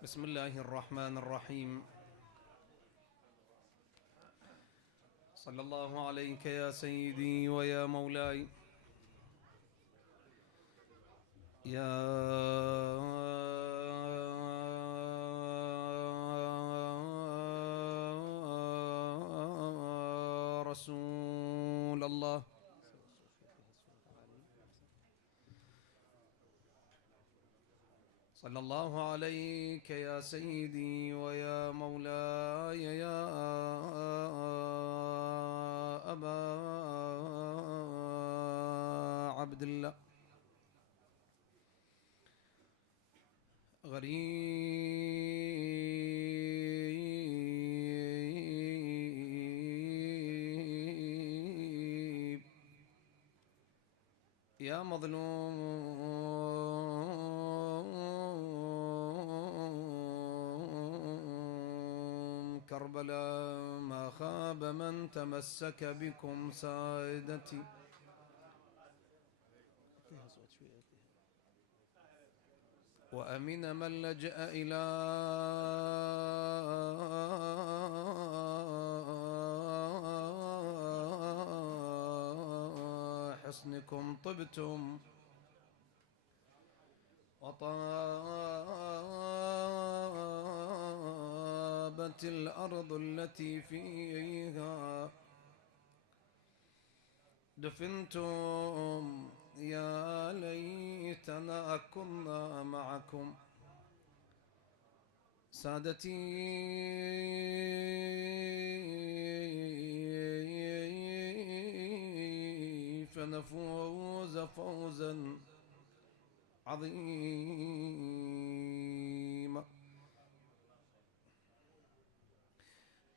بسم الله الرحمن الرحيم. صلى الله عليك يا سيدي ويا مولاي يا رسول الله. صلى الله عليك يا سيدي ويا مولاي يا أبا عبد الله. غريب يا مظلوم كربلاء، ما خاب من تمسك بكم سائدتي، وأمن من لجأ إلى حصنكم. طبتم وطابت الأرض التي فيها دفنتم. يا ليتنا كنا معكم سادتي، فنفوز فوزا عظيما.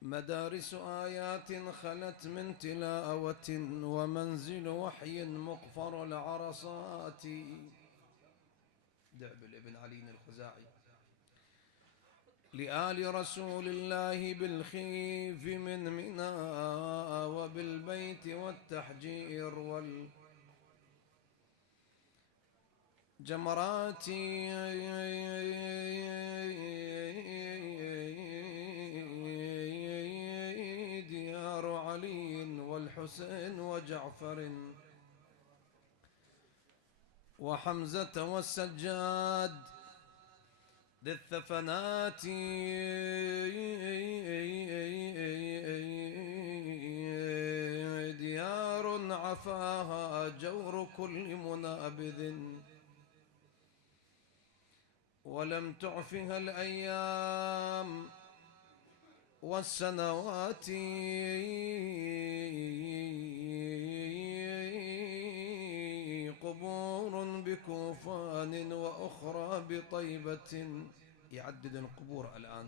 مدارس آيات خلت من تلاوة، ومنزل وحي مقفر العرصات. دعبل ابن علي الخزاعي. لآل رسول الله بالخيف من منى، وبالبيت والتحجير والجمرات. ديار علي والحسين وجعفر وحمزة والسجاد ذي الثفنات. ديار عفاها جور كل منابذ، ولم تعفها الأيام والسنوات. قبور بكوفان وأخرى بطيبة. يعدد القبور الآن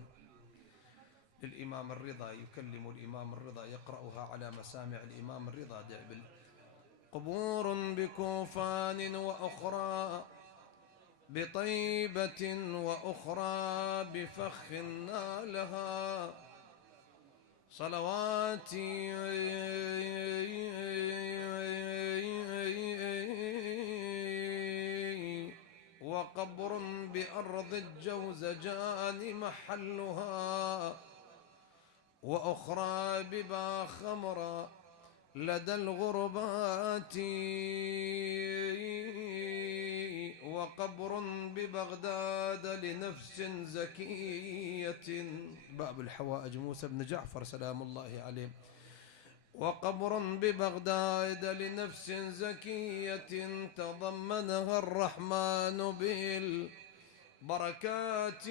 للإمام الرضا، يكلم الإمام الرضا، يقرأها على مسامع الإمام الرضا دعبل. قبور بكوفان وأخرى بطيبة، وأخرى بفخ نالها صلواتي. وقبر بأرض الجوزجان محلها، وأخرى ببا خمرا لدى الغربات. وقبر ببغداد لنفس زكية، باب الحوائج موسى بن جعفر سلام الله عليه. وقبر ببغداد لنفس زكية تضمنها الرحمن بالبركات.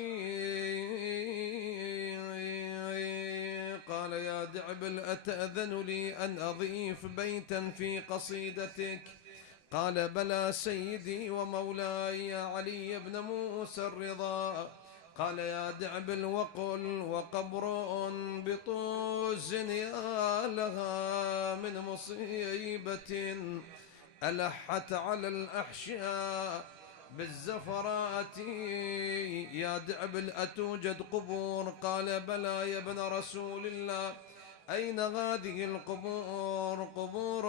قال يا دعبل أتأذن لي أن أضيف بيتا في قصيدتك؟ قال بلى سيدي ومولاي يا علي بن موسى الرضا. قال يا دعبل وقل وقبر بطوز يا لها من مصيبة ألحت على الأحشاء بالزفرات. يا دعبل أتوجد قبور؟ قال بلى يا ابن رسول الله. أين هذه القبور؟ قبور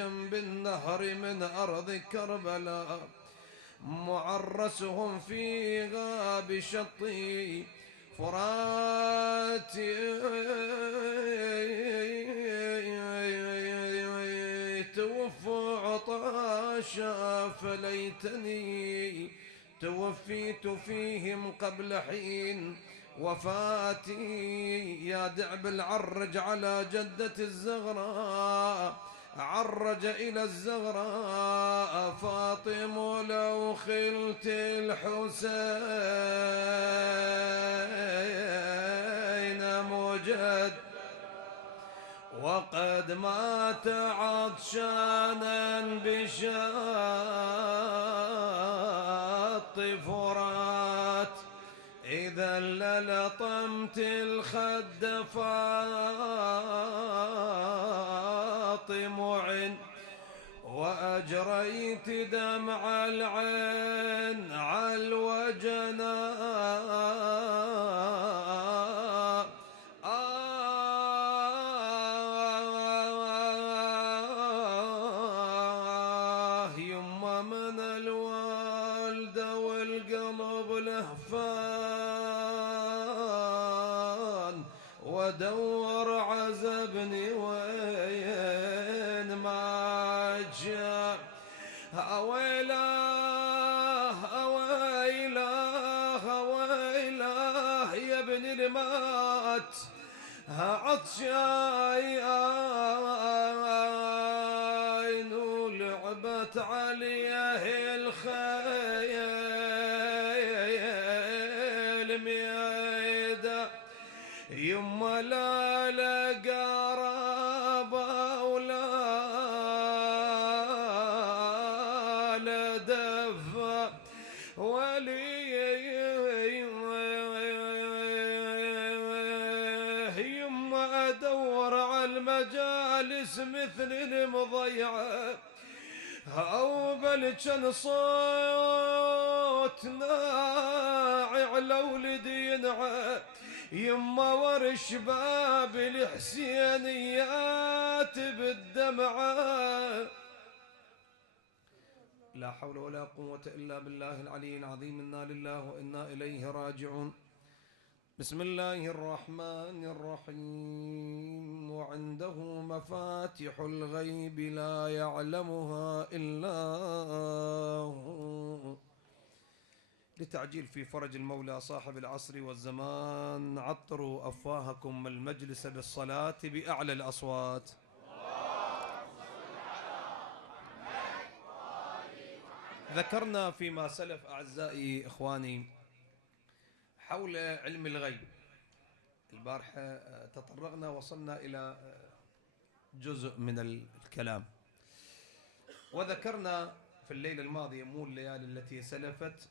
بجنب النهر من أرض كربلاء، معرسهم في غاب شطي فرات، توفوا عطاشا فليتني توفيت فيهم قبل حين وفاتي. يا دعب العرج على جدة الزغراء، عرج إلى الزغراء فاطم لو خلت الحسين مجد، وقد مات عطشانا بشاط فرات. إذا للطمت الخد فاطم عن، وأجريت دمع العين على الوجناء. يما من الوالدة والقلب لهفان، ودور عزبني وين ما جاء. أويلاه أويلاه أويلاه يا ابن المات، عطشاين ولعبت عليه الخيل ميدا. يما لا لقى رابا ولا لدفا ولي، يما ادور على المجالس مثل المضيعه، أو بل كان صوت ناعي على ولدي ينعى. يما ورش باب الحسينيات بالدمعة. لا حول ولا قوة إلا بالله العلي العظيم. إنا لله وإنا إليه راجعون. بسم الله الرحمن الرحيم. وعنده مفاتح الغيب لا يعلمها إلا هو. لتعجيل في فرج المولى صاحب العصر والزمان، عطروا أفواهكم المجلس بالصلاة بأعلى الأصوات. ذكرنا فيما سلف أعزائي إخواني حول علم الغيب. البارحة تطرقنا وصلنا إلى جزء من الكلام، وذكرنا في الليلة الماضية مو الليالي التي سلفت،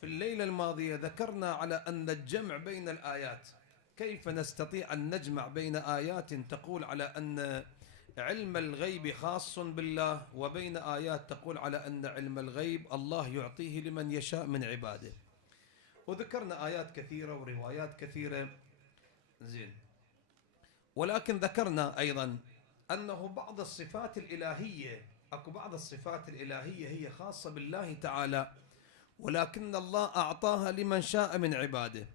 في الليلة الماضية ذكرنا على أن الجمع بين الآيات، كيف نستطيع أن نجمع بين آيات تقول على أن علم الغيب خاص بالله، وبين آيات تقول على أن علم الغيب الله يعطيه لمن يشاء من عباده. وذكرنا آيات كثيرة وروايات كثيرة. زين. ولكن ذكرنا أيضا أنه بعض الصفات الإلهية، أكو بعض الصفات الإلهية هي خاصة بالله تعالى، ولكن الله أعطاها لمن شاء من عباده،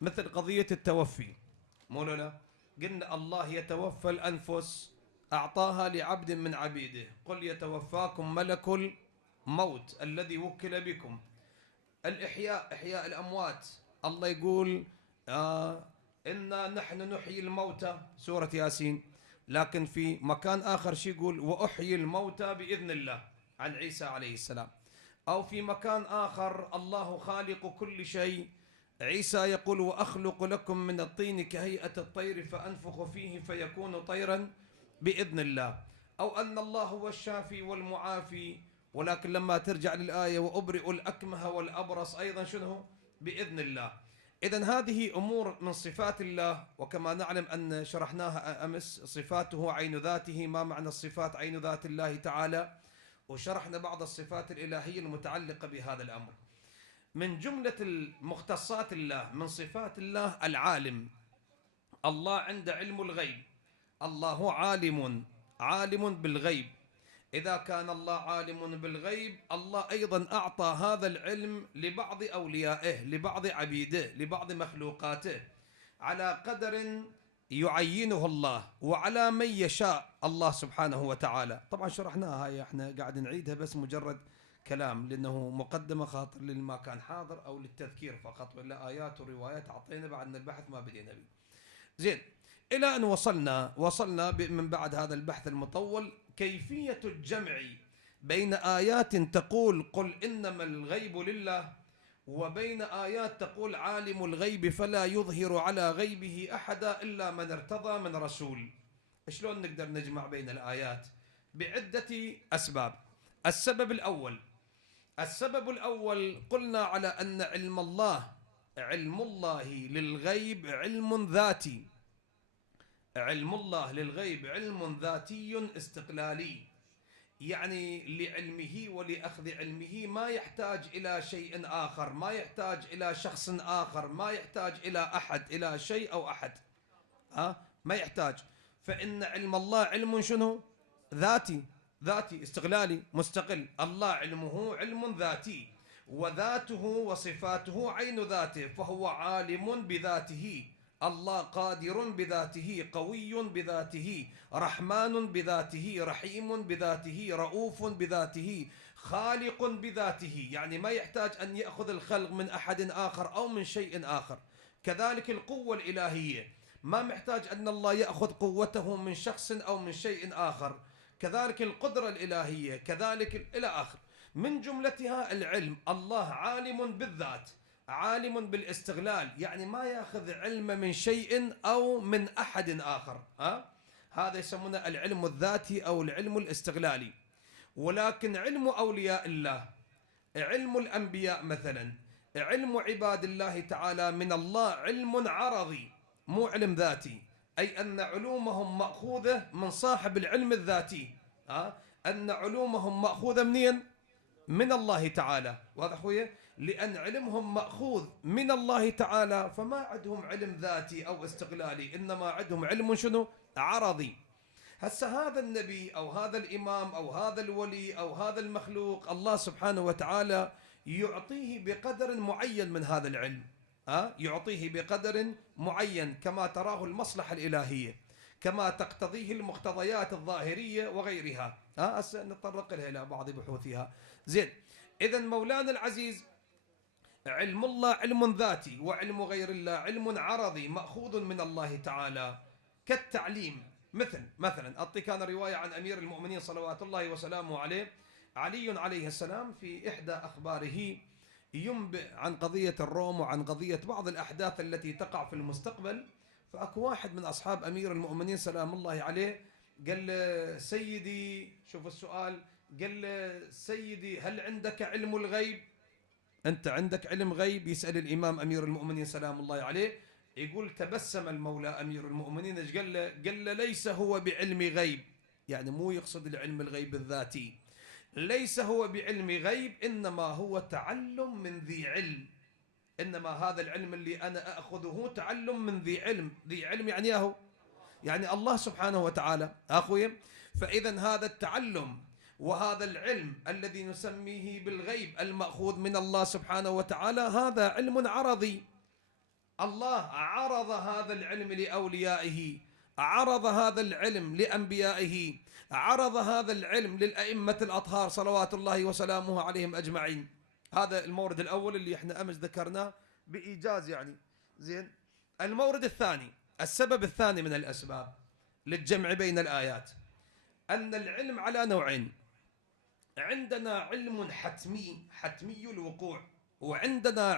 مثل قضية التوفي. مولانا قلنا الله يتوفى الأنفس، أعطاها لعبد من عبيده، قل يتوفاكم ملك الموت الذي وكل بكم. الإحياء، إحياء الأموات، الله يقول إنا نحن نحيي الموتى، سورة ياسين. لكن في مكان آخر شي يقول وأحيي الموتى بإذن الله، عن عيسى عليه السلام. أو في مكان آخر الله خالق كل شيء، عيسى يقول وأخلق لكم من الطين كهيئة الطير فأنفخ فيه فيكون طيرا بإذن الله. أو أن الله هو الشافي والمعافي، ولكن لما ترجع للآية وأبرئ الأكمه والأبرص أيضا شنو؟ بإذن الله. إذن هذه أمور من صفات الله، وكما نعلم أن شرحناها أمس صفاته عين ذاته. ما معنى الصفات عين ذات الله تعالى؟ وشرحنا بعض الصفات الإلهية المتعلقة بهذا الأمر. من جملة المختصات الله من صفات الله العالم. الله عنده علم الغيب، الله عالم، عالم بالغيب. إذا كان الله عالم بالغيب، الله أيضا أعطى هذا العلم لبعض أوليائه، لبعض عبيده، لبعض مخلوقاته، على قدر يعينه الله وعلى من يشاء الله سبحانه وتعالى. طبعا شرحناها هاي، احنا قاعد نعيدها بس مجرد كلام، لأنه مقدمة خاطر للما كان حاضر أو للتذكير فقط، ولا آيات وروايات أعطينا بعد أن البحث ما بدينا به. زين، إلى أن وصلنا من بعد هذا البحث المطول كيفية الجمع بين آيات تقول قل إنما الغيب لله، وبين آيات تقول عالم الغيب فلا يظهر على غيبه أحدا إلا من ارتضى من رسول. شلون نقدر نجمع بين الآيات؟ بعدة أسباب. السبب الأول قلنا على أن علم الله للغيب علم ذاتي. علم الله للغيب علم ذاتي استقلالي، يعني لعلمه ولأخذ علمه ما يحتاج إلى شيء آخر، ما يحتاج إلى شخص آخر، ما يحتاج إلى أحد، إلى شيء أو أحد، ما يحتاج. فإن علم الله علم شنو؟ ذاتي استقلالي مستقل. الله علمه علم ذاتي، وذاته وصفاته عين ذاته، فهو عالم بذاته. الله قادر بذاته، قوي بذاته، رحمن بذاته، رحيم بذاته، رؤوف بذاته، خالق بذاته، يعني ما يحتاج أن يأخذ الخلق من أحد آخر أو من شيء آخر. كذلك القوة الإلهية، ما محتاج أن الله يأخذ قوته من شخص أو من شيء آخر. كذلك القدرة الإلهية، كذلك إلى آخر. من جملتها العلم. الله عالم بالذات، عالم بالاستغلال، يعني ما يأخذ علم من شيء أو من أحد آخر. هذا يسمونه العلم الذاتي أو العلم الاستغلالي. ولكن علم أولياء الله، علم الأنبياء مثلا، علم عباد الله تعالى من الله علم عرضي، مو علم ذاتي. أي أن علومهم مأخوذة من صاحب العلم الذاتي. أن علومهم مأخوذة منين؟ من الله تعالى. واضح خويا؟ لأن علمهم مأخوذ من الله تعالى، فما عندهم علم ذاتي أو استقلالي، إنما عندهم علم شنو؟ عرضي. هسه هذا النبي أو هذا الإمام أو هذا الولي أو هذا المخلوق، الله سبحانه وتعالى يعطيه بقدر معين من هذا العلم. يعطيه بقدر معين كما تراه المصلحة الإلهية، كما تقتضيه المقتضيات الظاهرية وغيرها. نتطرق لها إلى بعض بحوثها. زين، إذا مولانا العزيز علم الله علم ذاتي، وعلم غير الله علم عرضي مأخوذ من الله تعالى. كالتعليم، مثلا أعطيك أنا رواية عن أمير المؤمنين صلوات الله وسلامه عليه، علي عليه السلام في إحدى أخباره ينبئ عن قضية الروم وعن قضية بعض الأحداث التي تقع في المستقبل. فأكو واحد من أصحاب أمير المؤمنين سلام الله عليه قال له سيدي، شوف السؤال، قال له سيدي هل عندك علم الغيب؟ أنت عندك علم غيب؟ يسأل الإمام أمير المؤمنين سلام الله عليه. يقول تبسم المولى أمير المؤمنين، ايش قال له؟ قال له ليس هو بعلم غيب، يعني مو يقصد العلم الغيب الذاتي، ليس هو بعلم غيب، إنما هو تعلم من ذي علم. إنما هذا العلم اللي أنا أخذه تعلم من ذي علم. ذي علم يعني ياهو، يعني الله سبحانه وتعالى أخوي. فإذا هذا التعلم وهذا العلم الذي نسميه بالغيب المأخوذ من الله سبحانه وتعالى، هذا علم عرضي. الله عرض هذا العلم لأوليائه، عرض هذا العلم لأنبيائه، عرض هذا العلم للأئمة الأطهار صلوات الله وسلامه عليهم أجمعين. هذا المورد الأول اللي احنا أمس ذكرناه بإيجاز يعني. زين، المورد الثاني، السبب الثاني من الأسباب للجمع بين الآيات، أن العلم على نوعين. عندنا علم حتمي الوقوع، وعندنا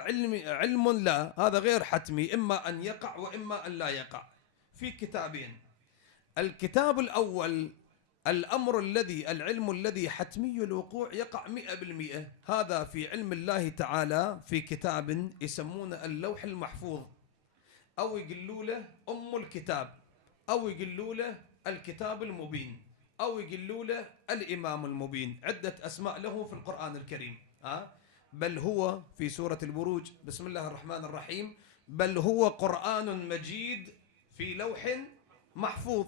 علم لا، هذا غير حتمي، إما أن يقع وإما أن لا يقع، في كتابين. الكتاب الأول العلم الذي حتمي الوقوع يقع 100%، هذا في علم الله تعالى في كتاب يسمونه اللوح المحفوظ، أو يقولوا له أم الكتاب، أو يقولوا له الكتاب المبين، أو يقولوا له الإمام المبين، عدة أسماء له في القرآن الكريم. بل هو في سورة البروج بسم الله الرحمن الرحيم، بل هو قرآن مجيد في لوح محفوظ.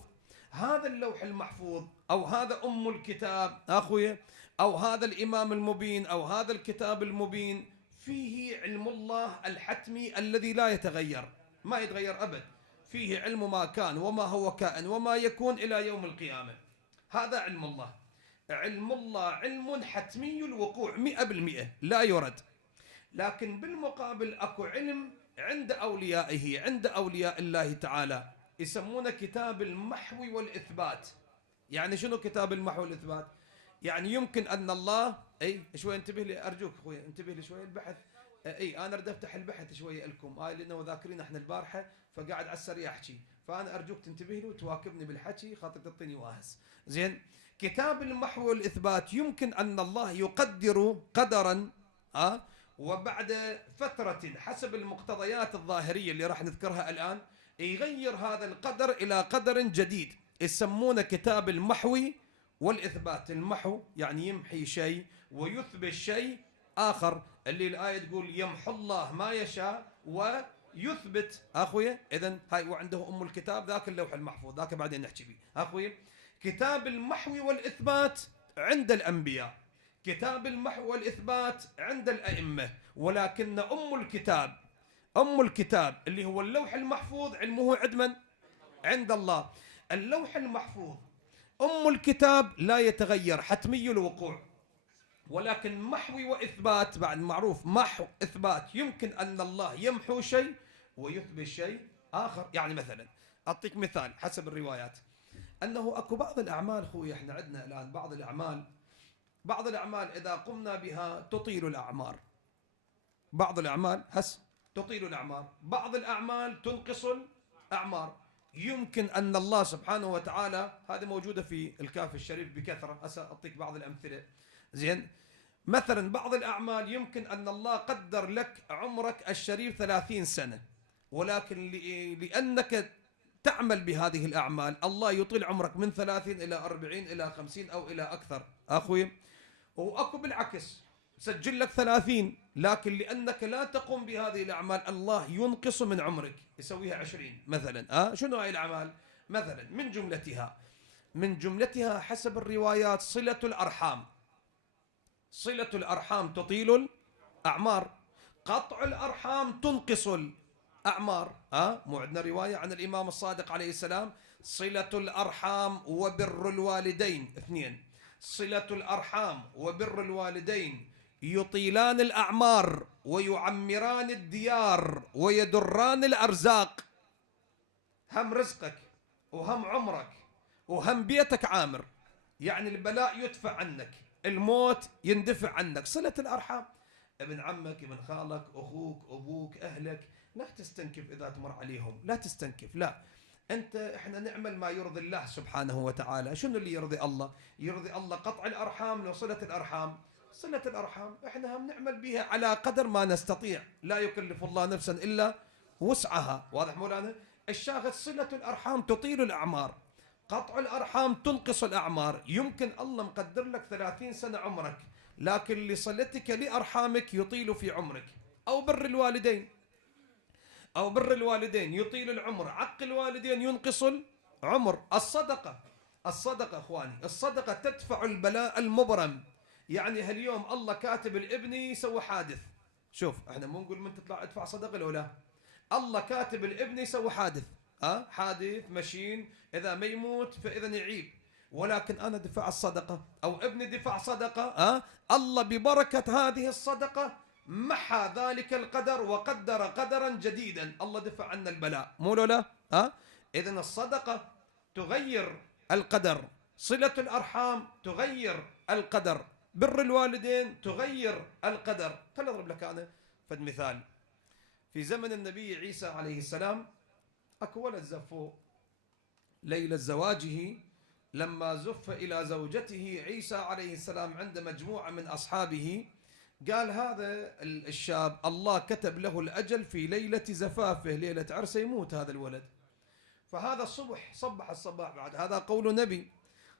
هذا اللوح المحفوظ أو هذا أم الكتاب أخويا، أو هذا الإمام المبين أو هذا الكتاب المبين، فيه علم الله الحتمي الذي لا يتغير، ما يتغير أبد. فيه علم ما كان وما هو كائن وما يكون إلى يوم القيامة. هذا علم الله. علم الله علم حتمي الوقوع 100%، لا يرد. لكن بالمقابل أكو علم عند أوليائه، عند أولياء الله تعالى، يسمونه كتاب المحو والإثبات. يعني شنو كتاب المحو والإثبات؟ يعني يمكن أن الله، أي شوي انتبه لي أرجوك أخوي، انتبه لي شوي البحث. أي أنا أريد أفتح البحث شوية لكم، لأنه ذاكرين إحنا البارحة فقاعد على السريع أحكي، فأنا أرجوك تنتبه لي وتواكبني بالحكي خاطر تعطيني واهس. زين، كتاب المحو والإثبات يمكن أن الله يقدر قدرا وبعد فترة حسب المقتضيات الظاهرية اللي راح نذكرها الآن يغير هذا القدر إلى قدر جديد، يسمونه كتاب المحو والإثبات. المحو يعني يمحي شيء ويثبت شيء آخر، اللي الآية تقول يمحو الله ما يشاء ويثبت أخويا. إذن هاي وعنده أم الكتاب، ذاك اللوح المحفوظ، ذاك بعدين نحكي فيه أخويا. كتاب المحو والإثبات عند الأنبياء، كتاب المحو والإثبات عند الأئمة، ولكن أم الكتاب اللي هو اللوح المحفوظ علمه عند من؟ عند الله. اللوح المحفوظ أم الكتاب لا يتغير، حتمي الوقوع، ولكن محو وإثبات بعد معروف. محو إثبات، يمكن أن الله يمحو شيء ويثبت شيء آخر. يعني مثلا أعطيك مثال حسب الروايات، أنه أكو بعض الأعمال أخوي، إحنا عندنا الآن بعض الأعمال إذا قمنا بها تطيل الأعمار. بعض الأعمال تطيل الأعمار، بعض الأعمال تنقص الأعمار. يمكن أن الله سبحانه وتعالى، هذه موجودة في الكافي الشريف بكثرة، أعطيك بعض الأمثلة. زين، مثلا بعض الأعمال يمكن أن الله قدر لك عمرك الشريف 30 سنة، ولكن لأنك تعمل بهذه الأعمال الله يطيل عمرك من 30 إلى 40 إلى 50 أو إلى أكثر أخوي. وأكو بالعكس سجل لك 30، لكن لأنك لا تقوم بهذه الأعمال الله ينقص من عمرك، يسويها 20 مثلا. شنو هاي الأعمال؟ مثلا من جملتها حسب الروايات صلة الأرحام. صلة الأرحام تطيل الأعمار، قطع الأرحام تنقص الأعمار. مو عندنا رواية عن الإمام الصادق عليه السلام، صلة الأرحام وبر الوالدين، اثنين، صلة الأرحام وبر الوالدين يطيلان الأعمار ويعمران الديار ويدران الأرزاق. هم رزقك وهم عمرك وهم بيتك عامر، يعني البلاء يدفع عنك، الموت يندفع عنك. صلة الأرحام، ابن عمك، ابن خالك، أخوك، أبوك، أهلك، لا تستنكف إذا تمر عليهم، لا تستنكف، لا. احنا نعمل ما يرضي الله سبحانه وتعالى. شنو اللي يرضي الله؟ يرضي الله قطع الأرحام. لو صلة الأرحام، صلة الأرحام احنا هم نعمل بها على قدر ما نستطيع، لا يكلف الله نفسا إلا وسعها. واضح مولانا؟ الشاهد صلة الأرحام تطيل الأعمار، قطع الأرحام تنقص الأعمار. يمكن الله مقدر لك 30 سنة عمرك، لكن لصلتك لأرحامك يطيل في عمرك. أو بر الوالدين يطيل العمر، عق الوالدين ينقص العمر. الصدقة أخواني، الصدقة تدفع البلاء المبرم. يعني هاليوم الله كاتب الابني يسوي حادث، شوف احنا مو نقول من تطلع ادفع صدقة لو لا، الله كاتب الابن يسوي حادث، حادث مشين، إذا ما يموت فإذا يعيب، ولكن أنا دفع الصدقة أو ابني دفع صدقة، الله ببركة هذه الصدقة محى ذلك القدر وقدر قدرا جديدا، الله دفع عنا البلاء، مو لا؟ إذن الصدقة تغير القدر، صلة الأرحام تغير القدر، بر الوالدين تغير القدر. خل أضرب لك أنا فد مثال. في زمن النبي عيسى عليه السلام أكو ولد زفوه ليلة زواجه، لما زف إلى زوجته عيسى عليه السلام عند مجموعة من أصحابه، قال هذا الشاب الله كتب له الأجل في ليلة زفافه، ليلة عرسه يموت هذا الولد. فهذا الصبح صبح الصباح، بعد هذا قول نبي،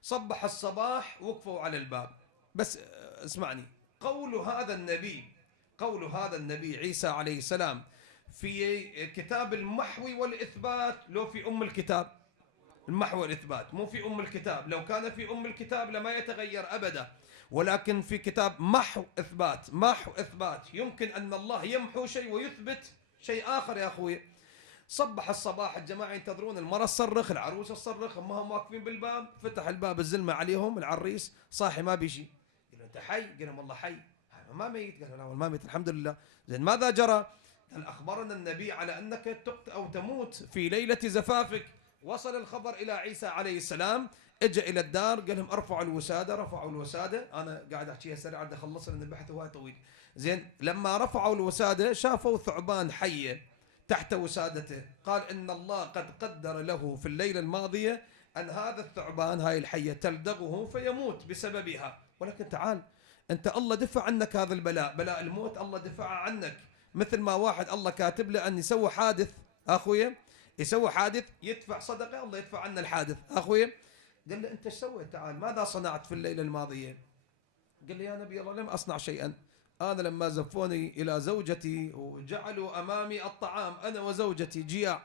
صبح الصباح وقفوا على الباب. بس اسمعني، قول هذا النبي عيسى عليه السلام في كتاب المحو والإثبات لو في أم الكتاب؟ المحو والإثبات، مو في أم الكتاب. لو كان في أم الكتاب لما يتغير أبدا، ولكن في كتاب محو إثبات، محو إثبات. يمكن أن الله يمحو شيء ويثبت شيء آخر يا أخوي. صبح الصباح الجماعة ينتظرون المرة تصرخ، العروس تصرخ، أمهم واقفين بالباب، فتح الباب الزلمة عليهم، العريس صاحي ما بيجي. قال أنت حي؟ قال لهم والله حي. ما ميت؟ قال لا ما ميت الحمد لله. زين ماذا جرى؟ قال أخبرنا النبي على أنك تقتل أو تموت في ليلة زفافك. وصل الخبر إلى عيسى عليه السلام، اجى إلى الدار، قال لهم ارفعوا الوسادة. رفعوا الوسادة، أنا قاعد أحكيها سريع عاد أخلص لأن البحث هو طويل. زين لما رفعوا الوسادة شافوا ثعبان حية تحت وسادته. قال إن الله قد قدر له في الليلة الماضية أن هذا الثعبان، هاي الحية تلدغه فيموت بسببها. ولكن تعال أنت، الله دفع عنك هذا البلاء، بلاء الموت الله دفع عنك. مثل ما واحد الله كاتب له أن يسوي حادث أخويا، يسوي حادث يدفع صدقة، الله يدفع عنه الحادث أخويا. قال له أنت ايش سويت؟ تعال ماذا صنعت في الليلة الماضية؟ قال لي يا نبي الله لم أصنع شيئا. أنا لما زفوني إلى زوجتي وجعلوا أمامي الطعام أنا وزوجتي جياع،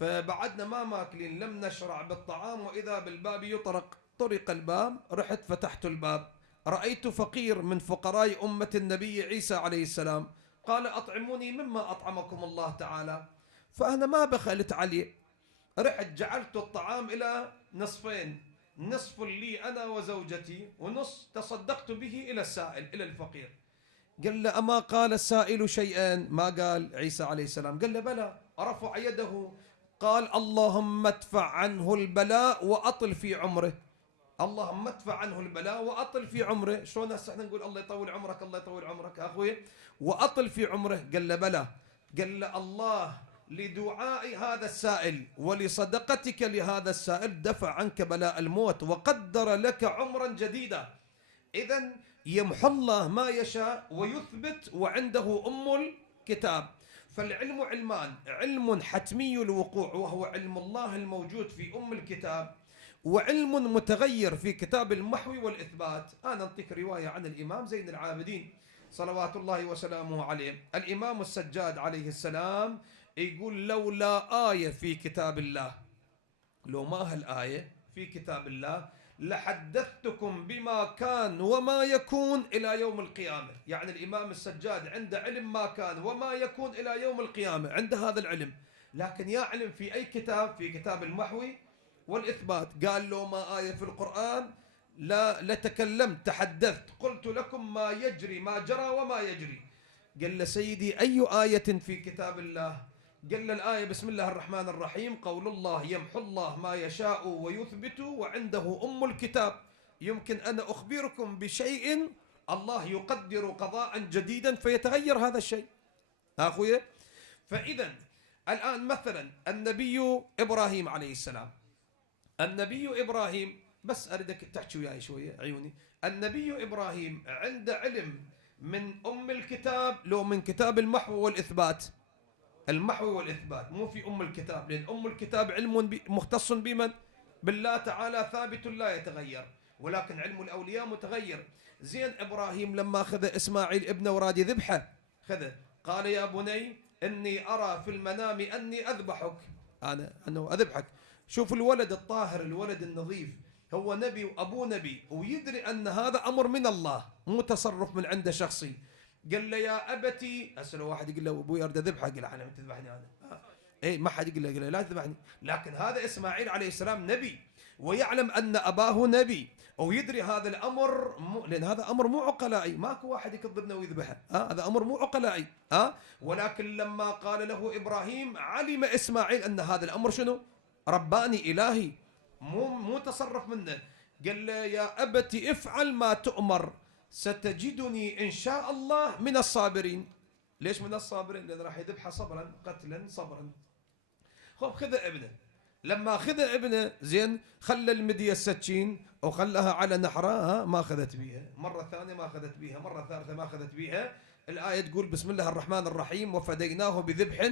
فبعدنا ما ماكلين، لم نشرع بالطعام وإذا بالباب يطرق. طرق الباب، رحت فتحت الباب، رأيت فقير من فقراء أمة النبي عيسى عليه السلام، قال أطعموني مما أطعمكم الله تعالى. فأنا ما بخلت عليه، رحت جعلت الطعام إلى نصفين، نصف لي أنا وزوجتي ونصف تصدقت به إلى السائل إلى الفقير. قال له أما قال السائل شيئا؟ ما قال عيسى عليه السلام. قال له بلى. رفع يده قال اللهم ادفع عنه البلاء وأطل في عمره. اللهم ادفع عنه البلاء وأطل في عمره. شلون هسه احنا نقول الله يطول عمرك، الله يطول عمرك أخوي، وأطل في عمره؟ قال له بلى. قال له الله لدعاء هذا السائل ولصدقتك لهذا السائل دفع عنك بلاء الموت وقدر لك عمرا جديدا. إذن يمحو الله ما يشاء ويثبت، وعنده أم الكتاب. فالعلم علمان، علم حتمي الوقوع وهو علم الله الموجود في أم الكتاب، وعلم متغير في كتاب المحو والإثبات. أنا أنطيك رواية عن الإمام زين العابدين صلوات الله وسلامه عليه. الإمام السجاد عليه السلام يقول لولا آية في كتاب الله، لو ما هالآية في كتاب الله لحدثتكم بما كان وما يكون إلى يوم القيامة. يعني الإمام السجاد عنده علم ما كان وما يكون إلى يوم القيامة، عنده هذا العلم، لكن يعلم في أي كتاب؟ في كتاب المحو والإثبات. قال لو ما آية في القرآن لا لتكلمت تحدثت قلت لكم ما يجري ما جرى وما يجري. قال له سيدي أي آية في كتاب الله؟ قال له الآية بسم الله الرحمن الرحيم قول الله يمحو الله ما يشاء ويثبت وعنده أم الكتاب. يمكن أنا أخبركم بشيء الله يقدر قضاء جديدا فيتغير هذا الشيء أخويا. فإذا الآن مثلا النبي إبراهيم عليه السلام، النبي إبراهيم، بس أريدك تحكي وياي شوية عيوني. النبي إبراهيم عنده علم من أم الكتاب لو من كتاب المحو والإثبات؟ المحو والإثبات، مو في أم الكتاب، لأن أم الكتاب علم مختص بمن؟ بالله تعالى ثابت لا يتغير، ولكن علم الأولياء متغير. زين إبراهيم لما أخذ إسماعيل ابنه وراد يذبحه، خذه قال يا بني إني أرى في المنام أني أذبحك، أنا أذبحك. شوف الولد الطاهر، الولد النظيف، هو نبي وأبوه نبي ويدري أن هذا أمر من الله مو تصرف من عنده شخصي. قال له يا أبتي، أسأله واحد يقول له أبوي أريد أذبحه، قال له أنا تذبحني أنا؟ إيه ما حد يقول له لا تذبحني. لكن هذا إسماعيل عليه السلام نبي ويعلم أن أباه نبي ويدري هذا الأمر لأن هذا أمر مو عقلائي، ماكو واحد يكذبنا ويذبحه، هذا أمر مو عقلائي. ولكن لما قال له إبراهيم علم إسماعيل أن هذا الأمر شنو؟ رباني إلهي، مو تصرف منه. قال له يا أبتي افعل ما تؤمر ستجدني إن شاء الله من الصابرين. ليش من الصابرين؟ لأن راح يذبحه صبرا قتلا صبرا. خذ ابنه، لما أخذ ابنه زين خلى المدية السكين وخلها على نحرها، ما أخذت بيها، مرة ثانية ما أخذت بيها، مرة ثالثة ما أخذت بيها. الآية تقول بسم الله الرحمن الرحيم وفديناه بذبح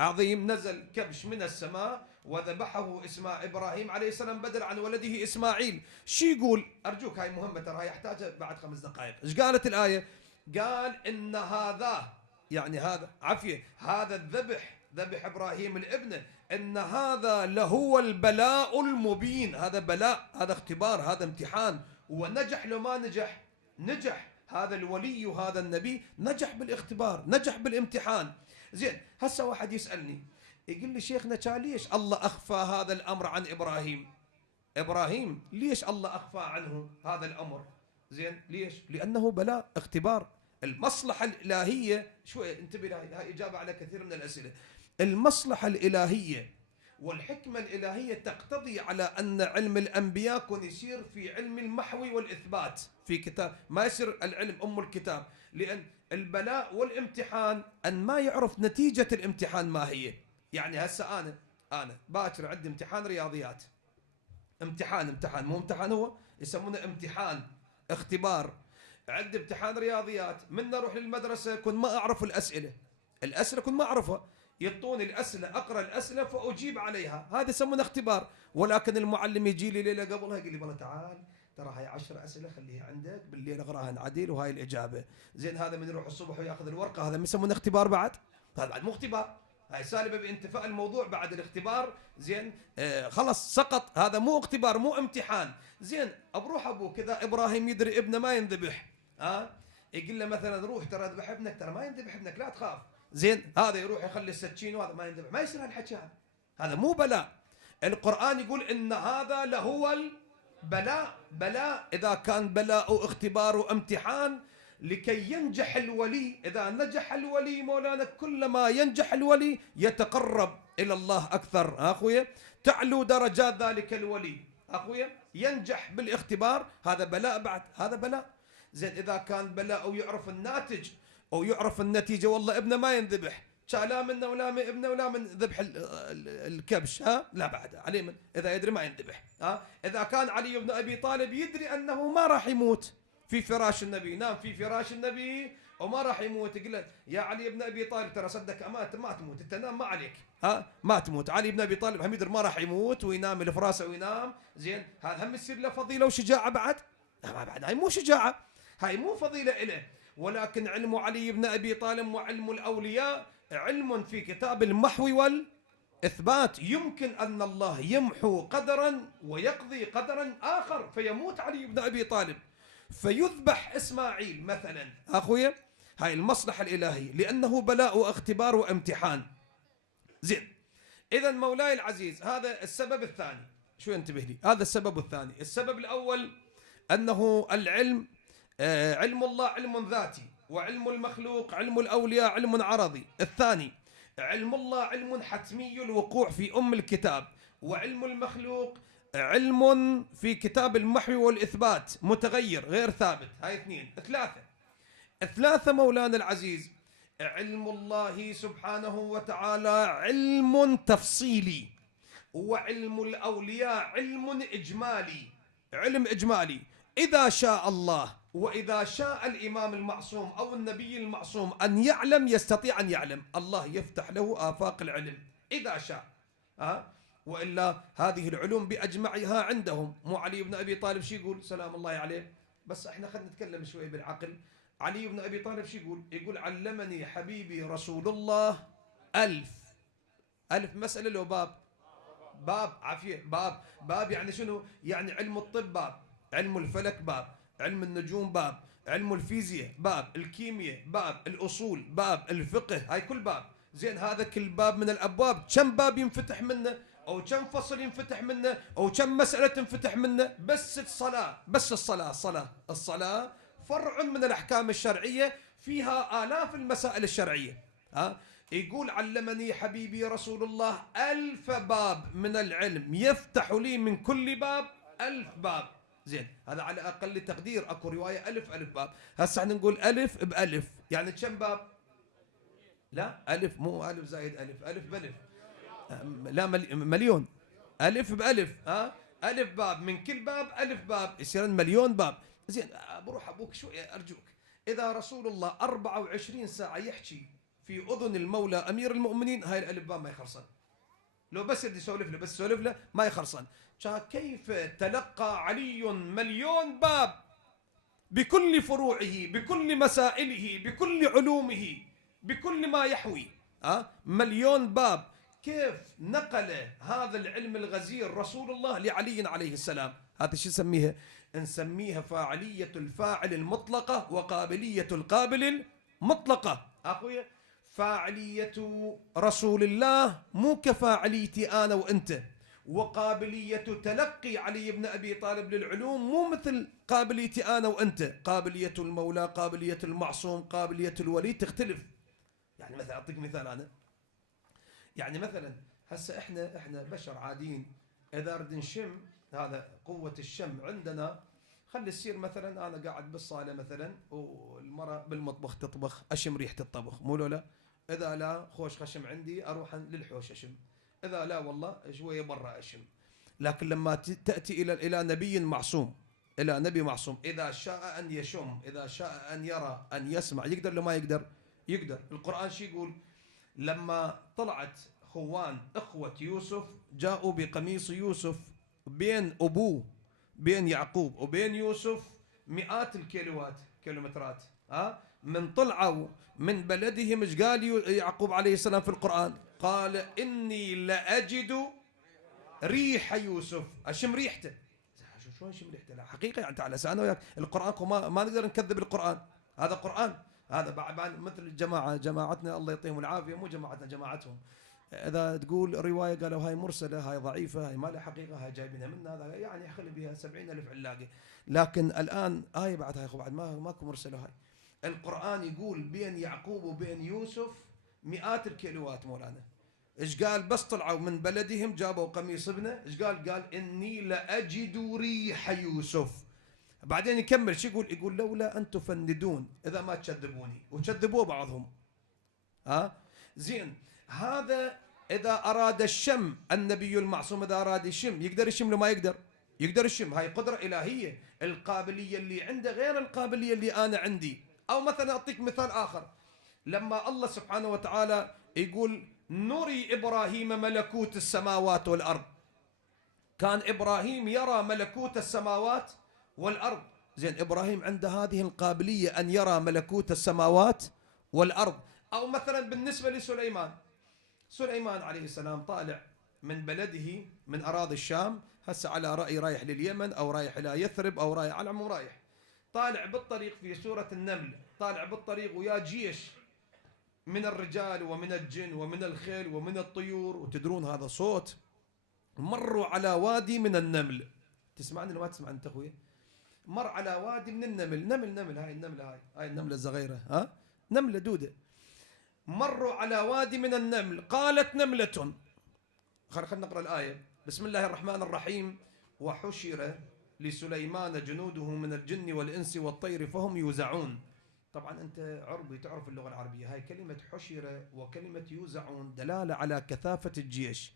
عظيم. نزل كبش من السماء وذبحه إبراهيم عليه السلام بدل عن ولده إسماعيل. شو يقول؟ أرجوك هاي مهمة ترى يحتاجها بعد 5 دقائق. إيش قالت الآية؟ قال إن هذا يعني هذا عفية، هذا الذبح ذبح إبراهيم الابن، إن هذا لهو البلاء المبين. هذا بلاء، هذا اختبار، هذا امتحان. ونجح لو ما نجح؟ نجح. هذا الولي وهذا النبي نجح بالاختبار، نجح بالامتحان. زين، هسه واحد يسألني يقول لي شيخنا كان ليش الله أخفى هذا الأمر عن إبراهيم؟ إبراهيم ليش الله أخفى عنه هذا الأمر؟ زين، ليش؟ لأنه بلاء، اختبار. المصلحة الإلهية، شوية انتبه لهي، هاي إجابة على كثير من الأسئلة. المصلحة الإلهية والحكمة الإلهية تقتضي على أن علم الأنبياء يكون يصير في علم المحوي والإثبات في كتاب، ما يصير العلم أم الكتاب. لأن البلاء والامتحان أن ما يعرف نتيجة الامتحان ما هي. يعني هسه أنا باكر عندي امتحان رياضيات، امتحان مو امتحان، هو يسمونه امتحان، اختبار. عندي امتحان رياضيات، من اروح للمدرسه كنت ما اعرف الاسئله كنت ما اعرفها، يعطوني الاسئله، اقرا الاسئله فاجيب عليها، هذا يسمونه اختبار. ولكن المعلم يجي لي ليله قبلها يقول لي والله تعال ترى هاي 10 اسئله خليها عندك بالليل اقراها عديل وهاي الاجابه. زين، هذا من يروح الصبح وياخذ الورقه، هذا يسمونه اختبار بعد؟ هذا بعد مو اختبار، هاي سالبه بانتفاء الموضوع بعد الاختبار. زين، خلص سقط، هذا مو اختبار، مو امتحان. زين، بروح ابوك اذا ابراهيم يدري ابنه ما ينذبح، يقول له مثلا روح ترى اذبح ابنك، ترى ما ينذبح ابنك لا تخاف. زين، هذا يروح يخلي السكين وهذا ما ينذبح، ما يصير هالحكي هذا مو بلاء. القرآن يقول ان هذا لهو البلاء. بلاء اذا كان بلاء واختبار وامتحان لكي ينجح الولي. إذا نجح الولي مولانا كلما ينجح الولي يتقرب إلى الله أكثر. أخويا، تعلو درجات ذلك الولي. أخويا، ينجح بالاختبار، هذا بلاء بعد، هذا بلاء. زين، إذا كان بلاء ويعرف الناتج أو يعرف النتيجة، والله ابنه ما ينذبح، لا منه ولا من ابنه ولا من ذبح الكبش، لا بعد عليه من، إذا يدري ما ينذبح. إذا كان علي بن أبي طالب يدري أنه ما راح يموت في فراش النبي، نام في فراش النبي وما راح يموت، يقول له يا علي بن ابي طالب ترى صدق ما تموت، انت نام ما عليك، ما تموت. علي بن ابي طالب هم يدري ما راح يموت وينام الفراسه وينام. زين، هذا هم يصير له فضيله وشجاعه بعد؟ لا، ما بعد، هاي مو شجاعه، هاي مو فضيله له. ولكن علم علي بن ابي طالب وعلم الاولياء علم في كتاب المحو والاثبات. يمكن ان الله يمحو قدرا ويقضي قدرا اخر، فيموت علي بن ابي طالب فيذبح إسماعيل مثلا. أخويا، هاي المصلحة الإلهية، لأنه بلاء واختبار وامتحان. زين، إذا مولاي العزيز هذا السبب الثاني. شو انتبه لي، هذا السبب الثاني. السبب الأول أنه العلم، علم الله علم ذاتي، وعلم المخلوق علم الأولياء علم عرضي. الثاني، علم الله علم حتمي الوقوع في أم الكتاب، وعلم المخلوق علم في كتاب المحو والإثبات متغير غير ثابت. هاي اثنين. ثلاثة مولانا العزيز، علم الله سبحانه وتعالى علم تفصيلي، وعلم الأولياء علم إجمالي. علم إجمالي، إذا شاء الله وإذا شاء الإمام المعصوم أو النبي المعصوم أن يعلم يستطيع أن يعلم، الله يفتح له آفاق العلم إذا شاء. وإلا هذه العلوم بأجمعها عندهم. مو علي بن أبي طالب شي يقول سلام الله عليه؟ بس احنا خلينا نتكلم شوي بالعقل. علي بن أبي طالب شي يقول علمني حبيبي رسول الله 1000 مسألة. لو باب عافية، باب يعني شنو؟ يعني علم الطب باب، علم الفلك باب، علم النجوم باب، علم الفيزياء باب، الكيمياء باب، الأصول باب، الفقه، هاي كل باب. زين، هذا كل باب من الأبواب كم باب ينفتح منه، أو كم فصل ينفتح منه، أو كم مسألة تنفتح منه؟ بس الصلاة فرع من الأحكام الشرعية فيها آلاف المسائل الشرعية. يقول علمني حبيبي رسول الله 1000 باب من العلم، يفتح لي من كل باب 1000 باب. زين، هذا على أقل تقدير، أكو رواية 1000 باب. هسه احنا نقول 1000 ب1000 يعني كم باب؟ لا، 1000 مو 1000 زائد 1000، 1000 ب1000، لا مليون. 1000 ب1000، 1000 باب، من كل باب 1000 باب، يصير مليون باب. زين، بروح أبوك شوية أرجوك، إذا رسول الله 24 ساعة يحكي في أذن المولى أمير المؤمنين، هاي ال1000 باب ما يخلصن. لو بس يدي يسولف له ما يخلصن. كيف تلقى علي مليون باب بكل فروعه، بكل مسائله، بكل علومه، بكل ما يحوي؟ مليون باب. كيف نقل هذا العلم الغزير رسول الله لعلي عليه السلام؟ هذا شو نسميها؟ نسميها فاعلية الفاعل المطلقة وقابلية القابل المطلقة. أخويا، فاعلية رسول الله مو كفاعليتي أنا وأنت، وقابلية تلقي علي بن أبي طالب للعلوم مو مثل قابليتي أنا وأنت. قابلية المولى، قابلية المعصوم، قابلية الولي تختلف. يعني مثلا أعطيك مثال أنا، يعني مثلا هسه احنا بشر عاديين، اذا اريد نشم، هذا قوة الشم عندنا. خلي يصير مثلا انا قاعد بالصالة مثلا والمرأة بالمطبخ تطبخ، اشم ريحة الطبخ، مو لا؟ اذا لا خوش خشم عندي اروح للحوش اشم، اذا لا والله شوية برا اشم. لكن لما تأتي الى نبي معصوم، الى نبي معصوم، اذا شاء ان يشم، اذا شاء ان يرى، ان يسمع، يقدر لو ما يقدر؟ يقدر. القرآن شو يقول؟ لما طلعت خوان اخوة يوسف جاءوا بقميص يوسف، بين ابوه بين يعقوب وبين يوسف مئات كيلومترات، من طلعوا من بلدهم، ايش قال يعقوب عليه السلام في القرآن؟ قال اني لاجد ريح يوسف، اشم ريحته. شلون اشم ريحته؟ لا حقيقه يعني تعال انا وياك القران ما نقدر نكذب القران، هذا قران. هذا بعد مثل الجماعه، جماعتنا الله يعطيهم العافيه، مو جماعتنا جماعتهم، اذا تقول روايه قالوا هاي مرسله، هاي ضعيفه، هاي ما لها حقيقه، هاي جايبينها من هذا، يعني خلي بها 70,000 علاقه. لكن الان ايه بعد هاي بعد ماكو مرسله. هاي القران يقول بين يعقوب وبين يوسف مئات الكيلوات مولانا. ايش قال؟ بس طلعوا من بلدهم جابوا قميص ابنه، ايش قال؟ قال اني لاجد ريح يوسف. بعدين يكمل شو يقول؟ يقول لولا ان تفندون، اذا ما تكذبوني، وكذبوه بعضهم. زين، هذا اذا اراد الشم، النبي المعصوم اذا اراد يشم، يقدر يشم لو ما يقدر؟ يقدر يشم. هاي قدره الهيه، القابليه اللي عنده غير القابليه اللي انا عندي. او مثلا اعطيك مثال اخر، لما الله سبحانه وتعالى يقول نري ابراهيم ملكوت السماوات والارض، كان ابراهيم يرى ملكوت السماوات والارض. زين، ابراهيم عنده هذه القابليه ان يرى ملكوت السماوات والارض. او مثلا بالنسبه لسليمان، سليمان عليه السلام طالع من بلده من اراضي الشام، هسه على راي رايح لليمن او رايح الى يثرب او رايح، على العموم رايح، طالع بالطريق في سوره النمل، طالع بالطريق ويا جيش من الرجال ومن الجن ومن الخيل ومن الطيور. وتدرون هذا صوت، مروا على وادي من النمل. تسمعني لو ما تسمعني انت اخوي؟ مر على وادي من النمل، نمل هاي النمله، هاي النمله الصغيره، نمله دوده. مروا على وادي من النمل، قالت نمله، خلينا نقرا الايه. بسم الله الرحمن الرحيم. وحشر لسليمان جنوده من الجن والانس والطير فهم يوزعون. طبعا انت عربي تعرف اللغه العربيه، هاي كلمه حشر وكلمه يوزعون دلاله على كثافه الجيش.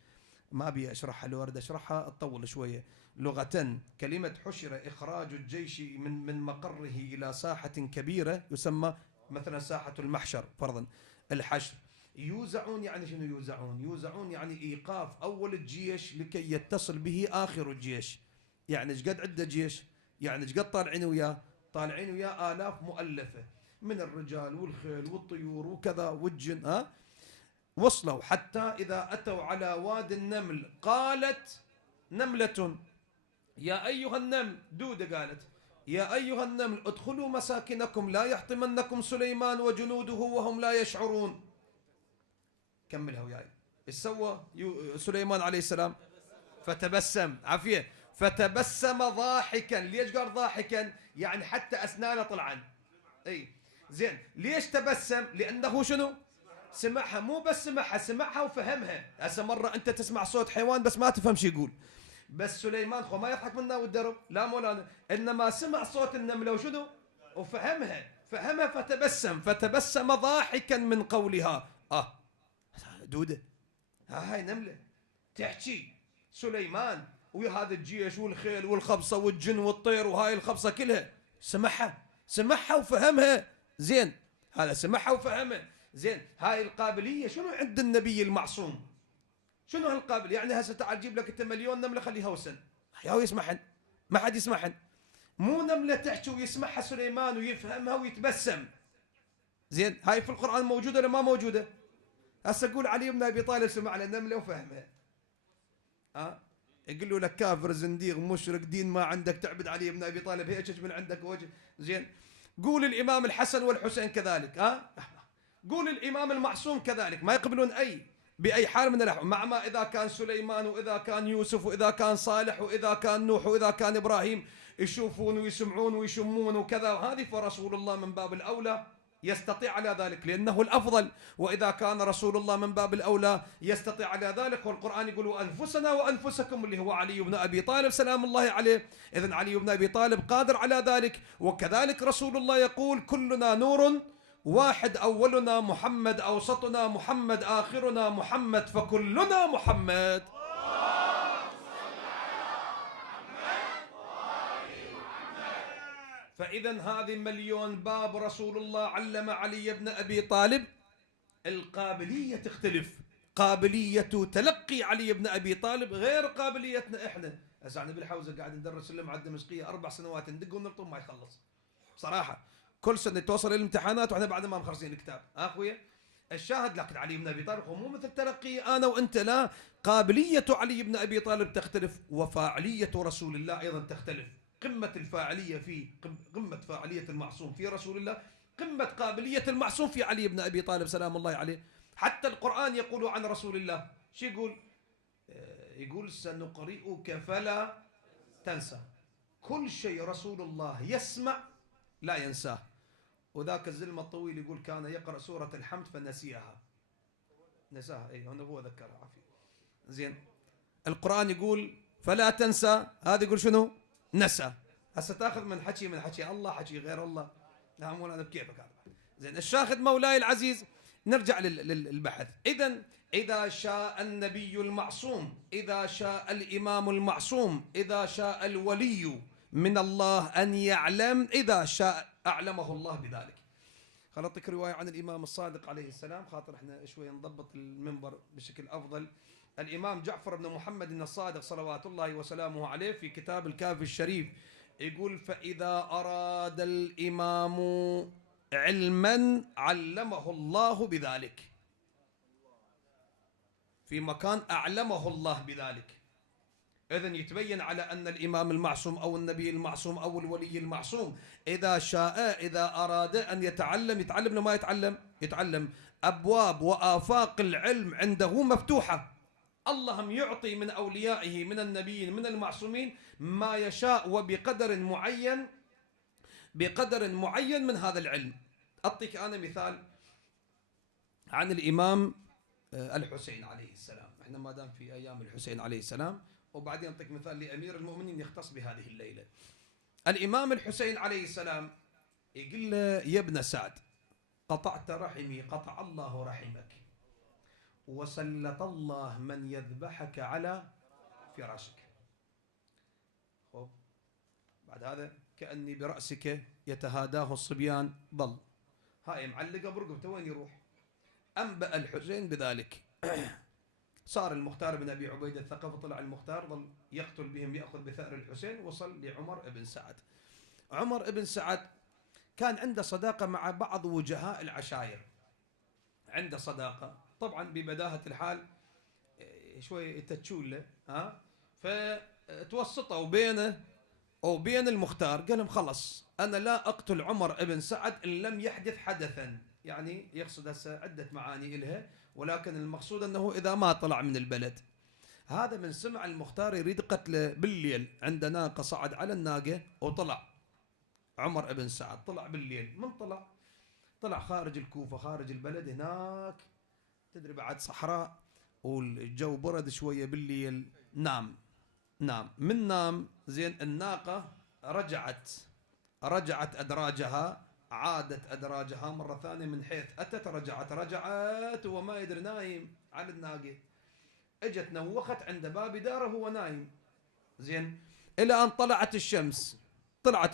ما ابي اشرحها، لو اريد اشرحها اطول شويه. لغه كلمه حشر اخراج الجيش من مقره الى ساحه كبيره يسمى مثلا ساحه المحشر فرضا، الحشر. يوزعون يعني شنو يوزعون؟ يوزعون يعني ايقاف اول الجيش لكي يتصل به اخر الجيش. يعني ايش قد عنده جيش؟ يعني ايش قد طالعين وياه؟ طالعين وياه آلاف مؤلفه من الرجال والخيل والطيور وكذا والجن. وصلوا حتى إذا أتوا على وادي النمل، قالت نملة يا أيها النمل، دودة قالت يا أيها النمل ادخلوا مساكنكم لا يحطمنكم سليمان وجنوده وهم لا يشعرون. كملها وياي. ايش سوى سليمان عليه السلام؟ فتبسم، عافية، فتبسم ضاحكا. ليش قال ضاحكا؟ يعني حتى أسنانه طلعن. اي زين، ليش تبسم؟ لأنه شنو؟ سمعها، مو بس سمعها وفهمها. هسه مرة أنت تسمع صوت حيوان بس ما تفهم شو يقول، بس سليمان خو ما يضحك منا والدرب، لا مولانا، إنما سمع صوت النملة وشنو؟ فهمها فتبسم ضاحكا من قولها. دودة، هاي نملة تحكي، سليمان ويا هذا الجيش والخيل والخبصة والجن والطير وهاي الخبصة كلها سمعها وفهمها. زين، هذا سمعها وفهمها. زين، هاي القابلية شنو عند النبي المعصوم؟ شنو هالقابلية؟ يعني هسه تعال جيب لك انت مليون نملة خليها وسن، يا يسمحن؟ ما حد يسمحن. مو نملة تحكي ويسمعها سليمان ويفهمها ويتبسم. زين، هاي في القرآن موجودة ولا ما موجودة؟ هسه قول علي بن ابي طالب سمع له نمله وفهمه. يقول له لك كافر زنديق مشرك دين ما عندك تعبد علي بن ابي طالب هيك من عندك وجه زين. قول الامام الحسن والحسين كذلك قول الامام المعصوم كذلك، ما يقبلون باي حال من الاحوال، مع ما اذا كان سليمان واذا كان يوسف واذا كان صالح واذا كان نوح واذا كان ابراهيم يشوفون ويسمعون ويشمون وكذا، هذه فرسول الله من باب الاولى يستطيع على ذلك لأنه الأفضل، وإذا كان رسول الله من باب الأولى يستطيع على ذلك، والقرآن يقول وأنفسنا وأنفسكم اللي هو علي بن أبي طالب سلام الله عليه. إذن علي بن أبي طالب قادر على ذلك، وكذلك رسول الله يقول كلنا نور واحد، أولنا محمد، أوسطنا محمد، آخرنا محمد، فكلنا محمد. فإذا هذه مليون باب رسول الله علم علي بن أبي طالب. القابلية تختلف، قابلية تلقي علي بن أبي طالب غير قابليتنا إحنا. هسه احنا بالحوزة قاعد ندرس لهم على الدمشقية 4 سنوات ندق ونرطم ما يخلص صراحة، كل سنة توصل الامتحانات واحنا بعد ما مخلصين الكتاب أخويا. الشاهد لكن علي بن أبي طالب هو مو مثل تلقي أنا وأنت، لا، قابلية علي بن أبي طالب تختلف، وفاعلية رسول الله أيضا تختلف. قمة الفاعلية في قمة فاعلية المعصوم في رسول الله، قمة قابلية المعصوم في علي بن أبي طالب سلام الله عليه. حتى القرآن يقول عن رسول الله شو يقول؟ يقول سنقرئك فلا تنسى. كل شيء رسول الله يسمع لا ينساه. وذاك الزلمة الطويل يقول كان يقرأ سورة الحمد فنسيها، نساها، اي هو ذكرها عافية. زين القرآن يقول فلا تنسى، هذا يقول شنو؟ نسى. هسه تاخذ من حكي الله حكي غير الله، لا مو انا بكيفك هذا. زين الشاهد مولاي العزيز، نرجع للبحث. اذا شاء النبي المعصوم، اذا شاء الامام المعصوم، اذا شاء الولي من الله ان يعلم، اذا شاء اعلمه الله بذلك. خلطك روايه عن الامام الصادق عليه السلام، خاطر احنا شوي نضبط المنبر بشكل افضل. الإمام جعفر بن محمد الصادق صلوات الله وسلامه عليه في كتاب الكافي الشريف يقول فإذا أراد الإمام علما علمه الله بذلك، في مكان أعلمه الله بذلك. إذن يتبين على أن الإمام المعصوم أو النبي المعصوم أو الولي المعصوم إذا شاء إذا أراد أن يتعلم لما يتعلم. أبواب وآفاق العلم عنده مفتوحة. الله يعطي من أوليائه من النبيين من المعصومين ما يشاء بقدر معين من هذا العلم. أعطيك أنا مثال عن الإمام الحسين عليه السلام، احنا ما دام في أيام الحسين عليه السلام، وبعدين أعطيك مثال لأمير المؤمنين يختص بهذه الليلة. الإمام الحسين عليه السلام يقول له يا ابن سعد قطعت رحمي قطع الله رحمك، وسلط الله من يذبحك على فراشك. خب بعد هذا كأني برأسك يتهاداه الصبيان، ضل هاي معلقة برقبته وين يروح؟ أنبأ الحسين بذلك. صار المختار بن أبي عبيدة الثقفي، طلع المختار ظل يقتل بهم يأخذ بثأر الحسين، وصل لعمر بن سعد. عمر بن سعد كان عنده صداقة مع بعض وجهاء العشائر، عنده صداقة طبعا ببداهة الحال شوي يتتشول له، فتوسطوا بينه وبين المختار، قال لهم خلص أنا لا أقتل عمر بن سعد إن لم يحدث حدثا، يعني يقصد هسه عدة معاني إلها، ولكن المقصود أنه إذا ما طلع من البلد. هذا من سمع المختار يريد قتله بالليل، عند ناقة صعد على الناقة وطلع عمر بن سعد، طلع بالليل. من طلع خارج الكوفة خارج البلد هناك، تدري بعد صحراء والجو برد شوية بالليل، نام من نام زين الناقة رجعت أدراجها، عادت أدراجها مرة ثانية من حيث أتت، رجعت وما يدري نايم على الناقة. اجت نوخت عند باب داره وهو نايم زين، إلى أن طلعت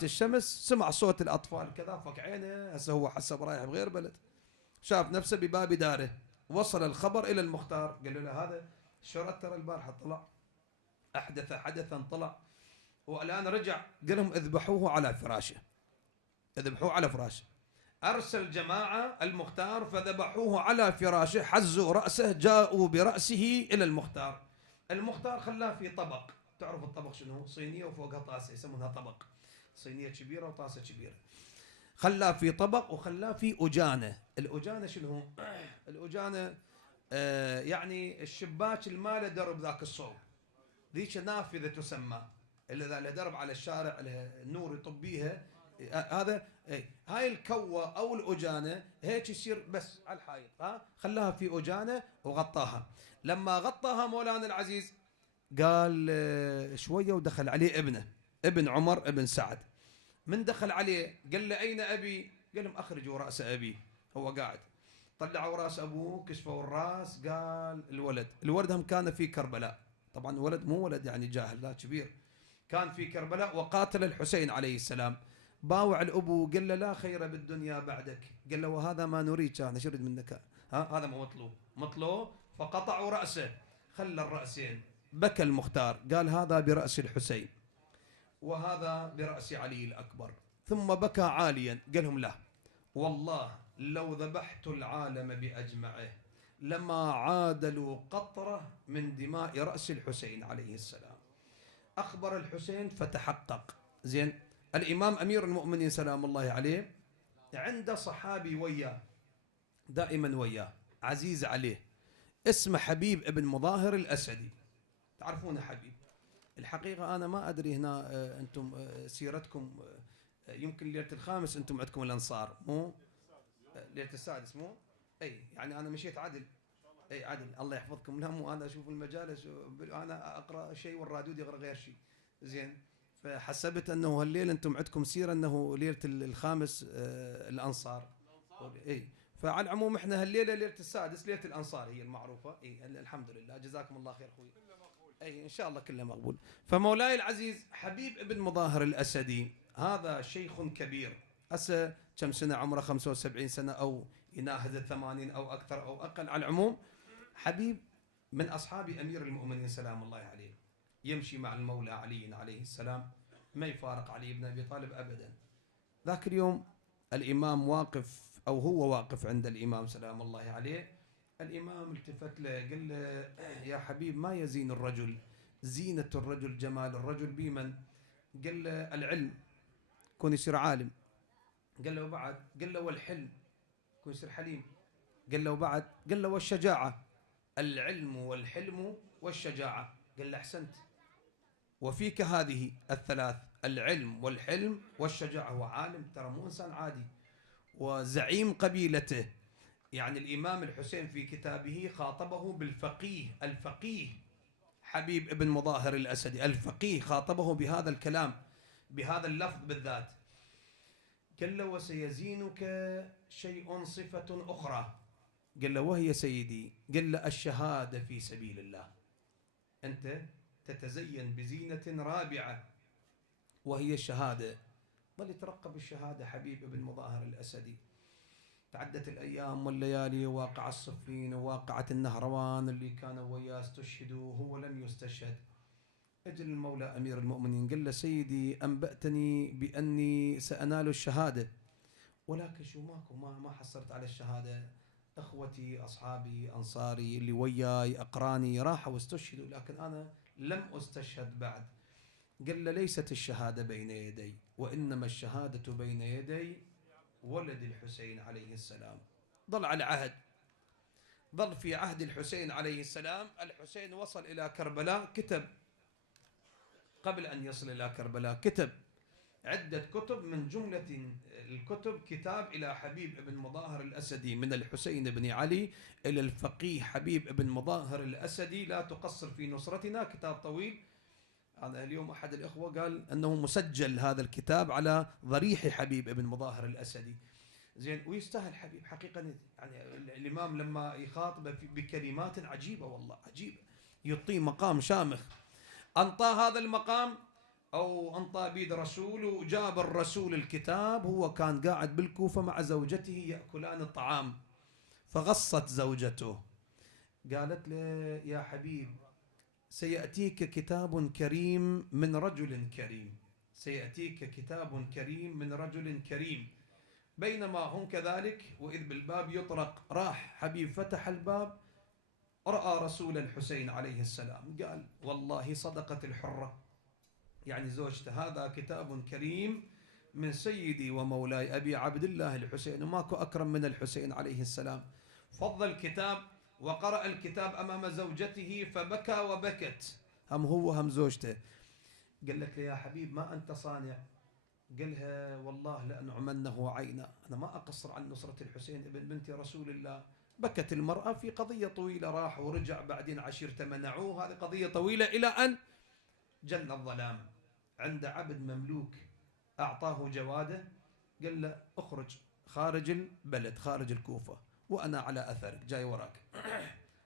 الشمس، سمع صوت الأطفال كذا، فك عينه، هسه هو حسب رايح بغير بلد، شاف نفسه بباب داره، وصل الخبر إلى المختار، قال له هذا شرط ترى البارحة طلع أحدث حدثا، طلع والآن رجع. قال لهم اذبحوه على فراشه. أرسل جماعة المختار فذبحوه على فراشه، حزوا رأسه، جاءوا برأسه إلى المختار. المختار خلاه في طبق. تعرف الطبق شنو؟ صينية وفوقها طاسة يسمونها طبق، صينية كبيرة وطاسة كبيرة. خلاه في طبق وخلاه في أجانة. الأجانة شنو؟ الأجانة يعني الشباك الماله درب ذاك الصوب، ذيك نافذة تسمى، اللي ذا درب على الشارع النور يطب بيها. هذا هاي الكوة أو الأجانة هيك يصير بس على الحائط. خلاها في أجانة وغطاها. لما غطاها مولانا العزيز قال شوية ودخل عليه ابنه، ابن عمر ابن سعد. من دخل عليه قال له أين أبي؟ قال لهم أخرجوا رأس أبي. هو قاعد، طلعوا راس أبوه، كشفوا الراس، قال الولد هم كان في كربلاء. طبعا ولد مو ولد يعني جاهل، لا كبير، كان في كربلاء وقاتل الحسين عليه السلام. باوع الأبو قال له لا خير بالدنيا بعدك. قال له وهذا ما نريد، كان شرد منك، هذا ما مطلوب. فقطعوا رأسه، خلى الرأسين. بكى المختار قال هذا برأس الحسين وهذا برأس علي الأكبر. ثم بكى عاليا قال لهم لا والله لو ذبحت العالم بأجمعه لما عادلوا قطرة من دماء رأس الحسين عليه السلام. أخبر الحسين فتحقق. زين، الإمام أمير المؤمنين سلام الله عليه عنده صحابي وياه، دائما وياه، عزيز عليه، اسمه حبيب ابن مظاهر الأسدي. تعرفونه حبيب؟ الحقيقة أنا ما أدري هنا أنتم سيرتكم يمكن ليلة الخامس أنتم عندكم الأنصار، مو ليلة السادس مو؟ أي يعني أنا مشيت عدل. أي عدل، الله يحفظكم. لا مو أنا أشوف المجالس أنا أقرأ شيء والرادود يقرأ غير شيء. زين، فحسبت أنه هالليل أنتم عندكم سيرة أنه ليلة الخامس الأنصار. أي، فعلى العموم احنا هالليلة ليلة السادس ليلة الأنصار هي المعروفة. أي الحمد لله، جزاكم الله خير أخوي. أي إن شاء الله كله مقبول. فمولاي العزيز حبيب ابن مظاهر الأسدي هذا شيخ كبير، هسه كم سنة عمره؟ 75 سنة أو يناهز 80 أو أكثر أو أقل. على العموم حبيب من أصحاب أمير المؤمنين سلام الله عليه، يمشي مع المولى علي عليه السلام، ما يفارق علي بن أبي طالب أبدا. ذاك اليوم الإمام واقف، أو هو واقف عند الإمام سلام الله عليه. الإمام التفت له قال له يا حبيب ما يزين الرجل، زينة الرجل جمال الرجل بمن؟ قال له العلم، كون يصير عالم. قال له وبعد؟ قال له والحلم، كون يصير حليم. قال له وبعد؟ قال له والشجاعة. العلم والحلم والشجاعة. قال له أحسنت، وفيك هذه الثلاث، العلم والحلم والشجاعة. هو عالم ترى، مو إنسان عادي، وزعيم قبيلته. يعني الإمام الحسين في كتابه خاطبه بالفقيه، الفقيه حبيب ابن مظاهر الأسدي، الفقيه، خاطبه بهذا الكلام، بهذا اللفظ بالذات. قال له وسيزينك شيء، صفة أخرى. قال له وهي سيدي؟ قال له الشهادة في سبيل الله. أنت تتزين بزينة رابعة وهي الشهادة. ظل يترقب الشهادة حبيب ابن مظاهر الأسدي. تعدت الأيام والليالي، واقعة الصفين وواقعة النهروان اللي كانوا وياه استشهدوا، هو لم يستشهد. أجل المولى أمير المؤمنين قال له سيدي أنبأتني بأني سأنال الشهادة، ولكن شو ماكو، ما حصلت على الشهادة. أخوتي أصحابي أنصاري اللي وياي أقراني راحوا واستشهدوا، لكن أنا لم أستشهد بعد. قال له ليست الشهادة بين يدي، وإنما الشهادة بين يدي ولد الحسين عليه السلام. ظل على عهد، ظل في عهد الحسين عليه السلام. الحسين وصل إلى كربلاء، كتب قبل أن يصل إلى كربلاء كتب عدة كتب، من جملة الكتب كتاب إلى حبيب ابن مظاهر الأسدي، من الحسين بن علي إلى الفقيه حبيب ابن مظاهر الأسدي، لا تقصر في نصرتنا. كتاب طويل. أنا اليوم أحد الإخوة قال أنه مسجل هذا الكتاب على ضريح حبيب ابن مظاهر الأسدي. زين، ويستاهل حبيب حقيقة. يعني الإمام لما يخاطبه بكلمات عجيبة، والله عجيبة، يعطيه مقام شامخ. أنطى هذا المقام، أو أنطى بيد رسول، وجاب الرسول الكتاب. هو كان قاعد بالكوفة مع زوجته يأكلان الطعام، فغصت زوجته قالت له يا حبيب سيأتيك كتاب كريم من رجل كريم، سيأتيك كتاب كريم من رجل كريم، بينما هم كذلك وإذ بالباب يطرق، راح حبيب فتح الباب، رأى رسول الحسين عليه السلام، قال والله صدقت الحرة، يعني زوجته، هذا كتاب كريم من سيدي ومولاي أبي عبد الله الحسين، وماكو أكرم من الحسين عليه السلام. فضل الكتاب وقرأ الكتاب أمام زوجته فبكى وبكت، هم هو هم زوجته. قالت له يا حبيب ما أنت صانع؟ قالها والله لأنعمنه عينا، أنا ما أقصر عن نصرة الحسين ابن بنت رسول الله. بكت المرأة في قضية طويلة، راح ورجع، بعدين عشيرته منعوه، هذه قضية طويلة، إلى أن جن الظلام عند عبد مملوك أعطاه جواده، قال له اخرج خارج البلد، خارج الكوفة، وأنا على أثرك جاي وراك.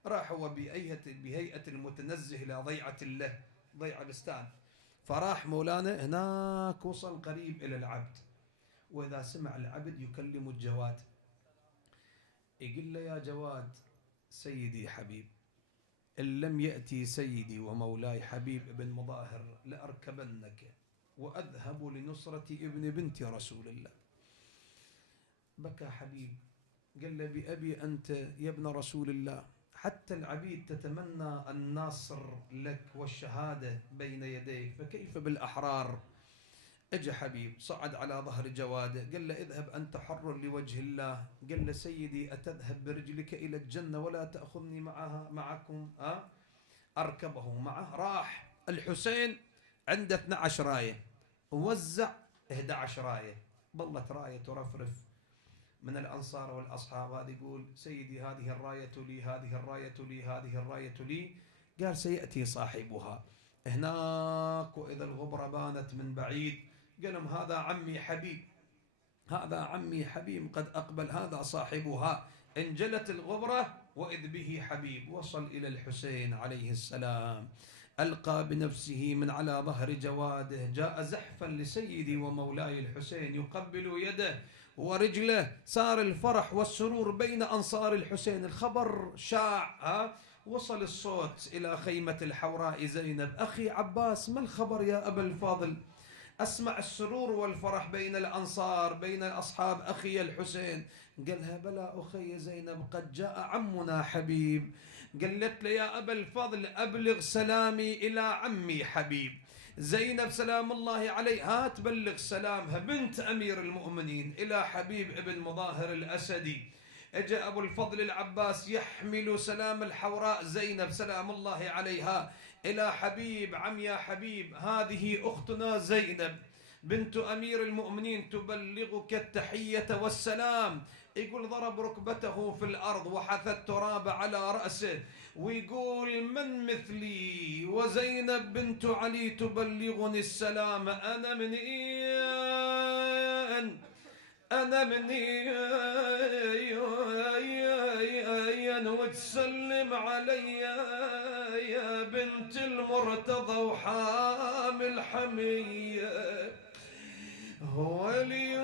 راح هو بهيئة المتنزه إلى ضيعة له، ضيعة بستان، فراح مولانا هناك، وصل قريب إلى العبد، وإذا سمع العبد يكلم الجواد، يقول له يا جواد سيدي حبيب، إن لم يأتي سيدي ومولاي حبيب ابن مظاهر لأركبنك وأذهب لنصرة ابن بنت رسول الله. بكى حبيب، قال له بأبي أنت يا ابن رسول الله، حتى العبيد تتمنى الناصر لك والشهادة بين يديك، فكيف بالأحرار؟ اجى حبيب صعد على ظهر جواده، قال له اذهب أنت حر لوجه الله. قال له سيدي أتذهب برجلك إلى الجنة ولا تأخذني معكم؟ أركبه معه. راح الحسين عنده 12 راية، ووزع 11 راية، ظلت راية ترفرف من الأنصار والأصحاب، هذا يقول سيدي هذه الراية لي، هذه الراية لي، هذه الراية لي. قال سيأتي صاحبها هناك، وإذا الغبرة بانت من بعيد، قال لهم هذا عمي حبيب، هذا عمي حبيب قد أقبل، هذا صاحبها. انجلت الغبرة وإذ به حبيب وصل إلى الحسين عليه السلام، ألقى بنفسه من على ظهر جواده، جاء زحفا لسيدي ومولاي الحسين يقبل يده ورجله. صار الفرح والسرور بين أنصار الحسين، الخبر شاع، وصل الصوت إلى خيمة الحوراء زينب، أخي عباس ما الخبر يا أبا الفاضل؟ أسمع السرور والفرح بين الأنصار بين الأصحاب أخي الحسين. قالها بلى أخي زينب، قد جاء عمنا حبيب. قالت له يا أبا الفضل أبلغ سلامي إلى عمي حبيب. زينب سلام الله عليها تبلغ سلامها بنت أمير المؤمنين إلى حبيب ابن مظاهر الأسدي. اجى أبو الفضل العباس يحمل سلام الحوراء زينب سلام الله عليها إلى حبيب. عم يا حبيب هذه أختنا زينب بنت أمير المؤمنين تبلغك التحية والسلام. يقول ضرب ركبته في الأرض وحث التراب على رأسه ويقول من مثلي وزينب بنت علي تبلغني السلام؟ أنا منين؟ أنا منين وتسلم علي يا بنت المرتضى وحامل حمية؟ هو لي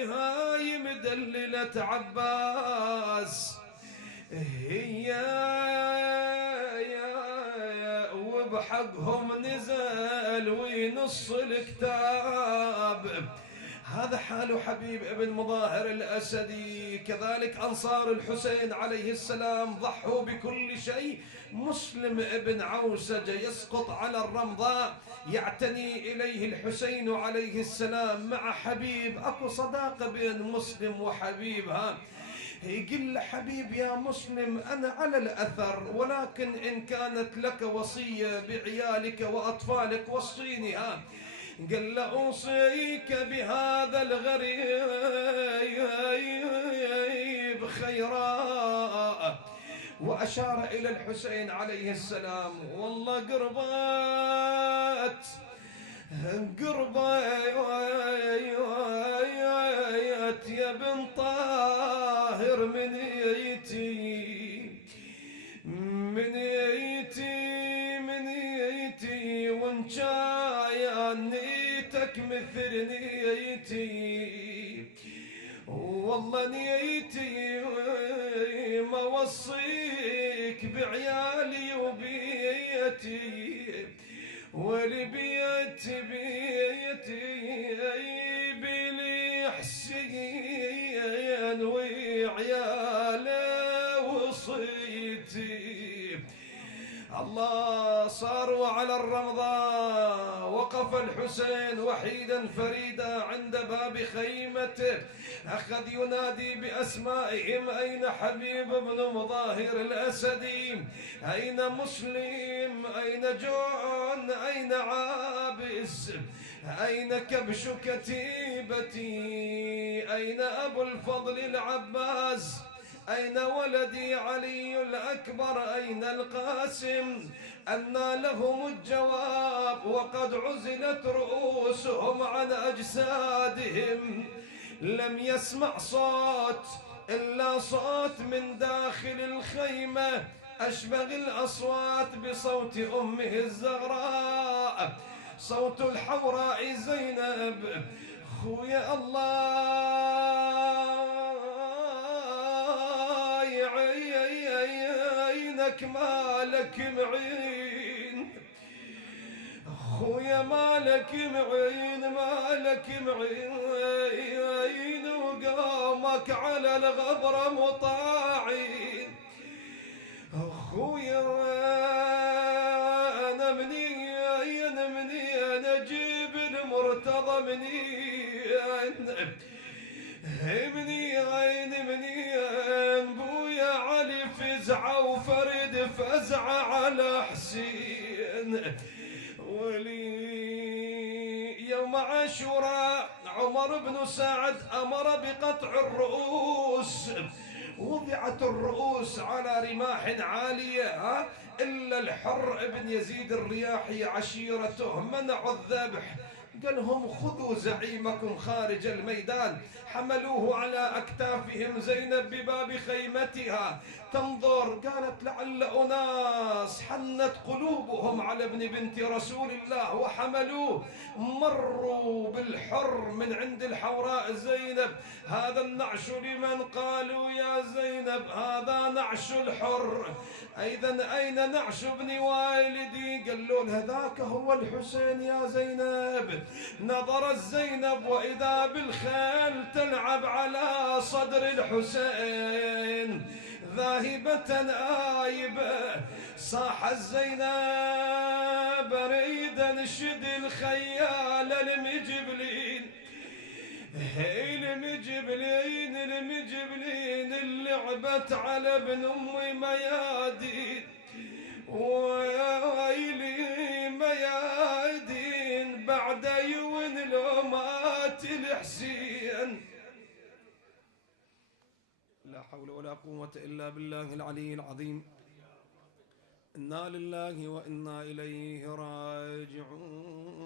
هاي مدللة عباس هي وبحقهم نزل وينص الكتاب. هذا حال حبيب ابن مظاهر الأسدي. كذلك أنصار الحسين عليه السلام ضحوا بكل شيء. مسلم ابن عوسجة يسقط على الرمضاء، يعتني إليه الحسين عليه السلام مع حبيب، أكو صداقة بين مسلم وحبيب. يقول حبيب يا مسلم أنا على الأثر، ولكن إن كانت لك وصية بعيالك وأطفالك وصيني. قال له أوصيك بهذا الغريب خيرا، وأشار إلى الحسين عليه السلام. والله قربت يا بن طاهر من يتي وان كان نيتك مثل نيتي. والله نيتي ما وصيك بعيالي وبيتي، والبيت بيتي بلي حسين وعياله وصيتي. الله صاروا على الرمضاء، وقف الحسين وحيدا فريدا عند باب خيمته، أخذ ينادي بأسمائهم: أين حبيب بن مظاهر الأسدي؟ أين مسلم؟ أين جون؟ أين عابس؟ أين كبش كتيبتي؟ أين أبو الفضل العباس؟ أين ولدي علي الأكبر؟ أين القاسم؟ أنى لهم الجواب وقد عزلت رؤوسهم عن أجسادهم. لم يسمع صوت إلا صوت من داخل الخيمة، أشبه الأصوات بصوت أمه الزغراء، صوت الحوراء زينب: خويا الله عينك مالك معين، خويا مالك معين، مالك معين، وقومك على الغبرة مطاعين. خويا انا منين منين اجيب المرتضى؟ منين منين بويا علي فزعة وفرد فزعة على حسين. ولي يوم عاشوراء عمر بن سعد أمر بقطع الرؤوس، وضعت الرؤوس على رماح عالية، إلا الحر بن يزيد الرياحي عشيرته منعوا الذبح. قال لهم: خذوا زعيمكم خارج الميدان. حملوه على أكتافهم، زينب بباب خيمتها تنظر، قالت: لعل أناس حنت قلوبهم على ابن بنت رسول الله وحملوه. مروا بالحر من عند الحوراء زينب: هذا النعش لمن؟ قالوا: يا زينب هذا نعش الحر. إذن أين نعش ابن والدي؟ قالوا: هذاك هو الحسين يا زينب. نظرت زينب وإذا بالخيل تلعب على صدر الحسين ذاهبة آيبة. صاح الزينب: أريد أنشد الخيال المجبلين، المجبلين المجبلين اللي لعبت على ابن أمي ميادين، ويلي ميادين بعد يون لومات الحسين. لا حول ولا قوة إلا بالله العلي العظيم. إنا لله وإنا إليه راجعون.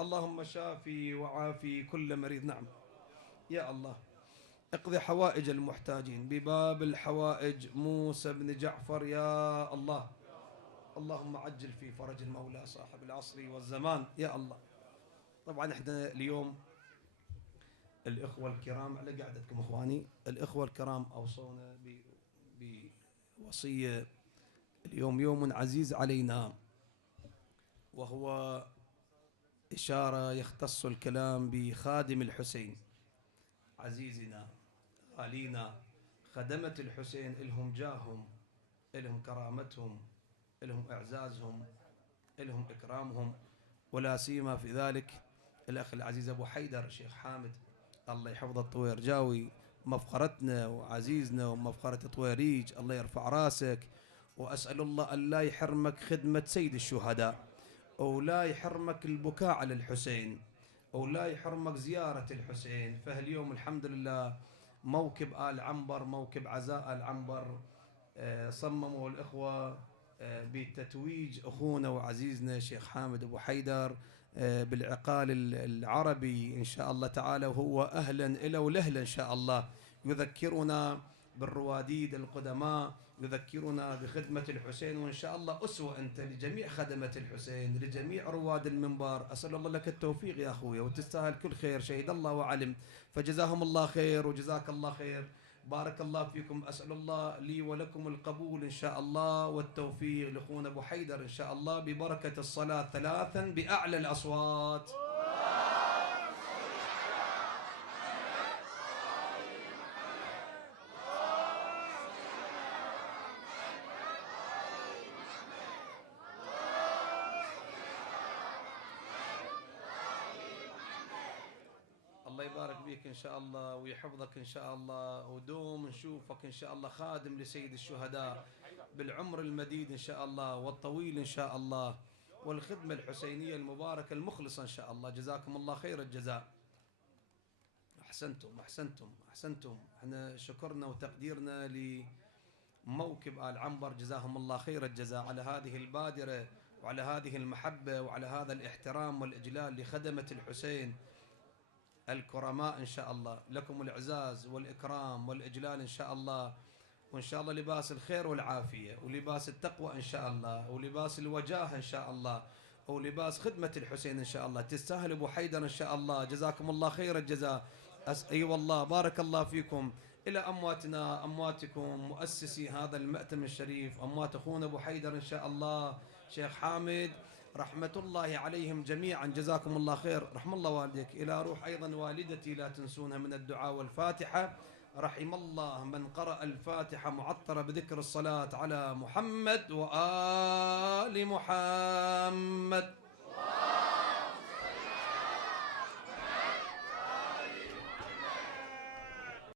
اللهم شافي وعافي كل مريض. نعم يا الله. اقضي حوائج المحتاجين. بباب الحوائج موسى بن جعفر يا الله. اللهم عجل في فرج المولى صاحب العصر والزمان يا الله. طبعا احنا اليوم الإخوة الكرام على قعدتكم إخواني، الإخوة الكرام أوصونا بوصية. اليوم يوم عزيز علينا، وهو إشارة يختص الكلام بخادم الحسين، عزيزنا غالينا، خدمة الحسين، إلهم جاههم، إلهم كرامتهم، إلهم إعزازهم، إلهم إكرامهم، ولا سيما في ذلك الأخ العزيز أبو حيدر الشيخ حامد، الله يحفظه الطويرجاوي، مفخرتنا وعزيزنا ومفخرة طويريج، الله يرفع راسك. وأسأل الله أن لا يحرمك خدمة سيد الشهداء، أو لا يحرمك البكاء على الحسين، أو لا يحرمك زيارة الحسين. فهاليوم الحمد لله موكب آل عنبر، موكب عزاء آل عنبر، صمموا الإخوة بتتويج أخونا وعزيزنا الشيخ حامد أبو حيدر بالعقال العربي إن شاء الله تعالى، وهو أهلا إلى ولهلا إن شاء الله، يذكرنا بالرواديد القدماء، يذكرنا بخدمة الحسين، وإن شاء الله أسوة أنت لجميع خدمة الحسين، لجميع رواد المنبر. أسأل الله لك التوفيق يا أخويا، وتستاهل كل خير، شهد الله وعلم، فجزاهم الله خير وجزاك الله خير. بارك الله فيكم. أسأل الله لي ولكم القبول إن شاء الله والتوفيق لأخونا أبو حيدر إن شاء الله ببركة الصلاة ثلاثا بأعلى الأصوات. الله يبارك بيك إن شاء الله ويحفظك إن شاء الله، ودوم نشوفك إن شاء الله خادم لسيد الشهداء بالعمر المديد إن شاء الله والطويل إن شاء الله، والخدمة الحسينية المباركة المخلصة إن شاء الله. جزاكم الله خير الجزاء. أحسنتم أحسنتم أحسنتم. احنا شكرنا وتقديرنا لموكب آل عنبر، جزاهم الله خير الجزاء على هذه البادرة وعلى هذه المحبة وعلى هذا الاحترام والإجلال لخدمة الحسين الكرماء إن شاء الله. لكم الإعزاز والإكرام والإجلال إن شاء الله، وإن شاء الله لباس الخير والعافية ولباس التقوى إن شاء الله ولباس الوجاهة إن شاء الله ولباس خدمة الحسين إن شاء الله. تستاهل أبو حيدر إن شاء الله. جزاكم الله خير الجزاء. أي والله بارك الله فيكم. إلى أمواتنا أمواتكم مؤسسي هذا المأتم الشريف، أموات أخونا أبو حيدر إن شاء الله، شيخ حامد رحمة الله عليهم جميعا. جزاكم الله خير. رحم الله والديك. إلى روح أيضا والدتي لا تنسونها من الدعاء والفاتحة. رحم الله من قرأ الفاتحة معطرة بذكر الصلاة على محمد وآل محمد.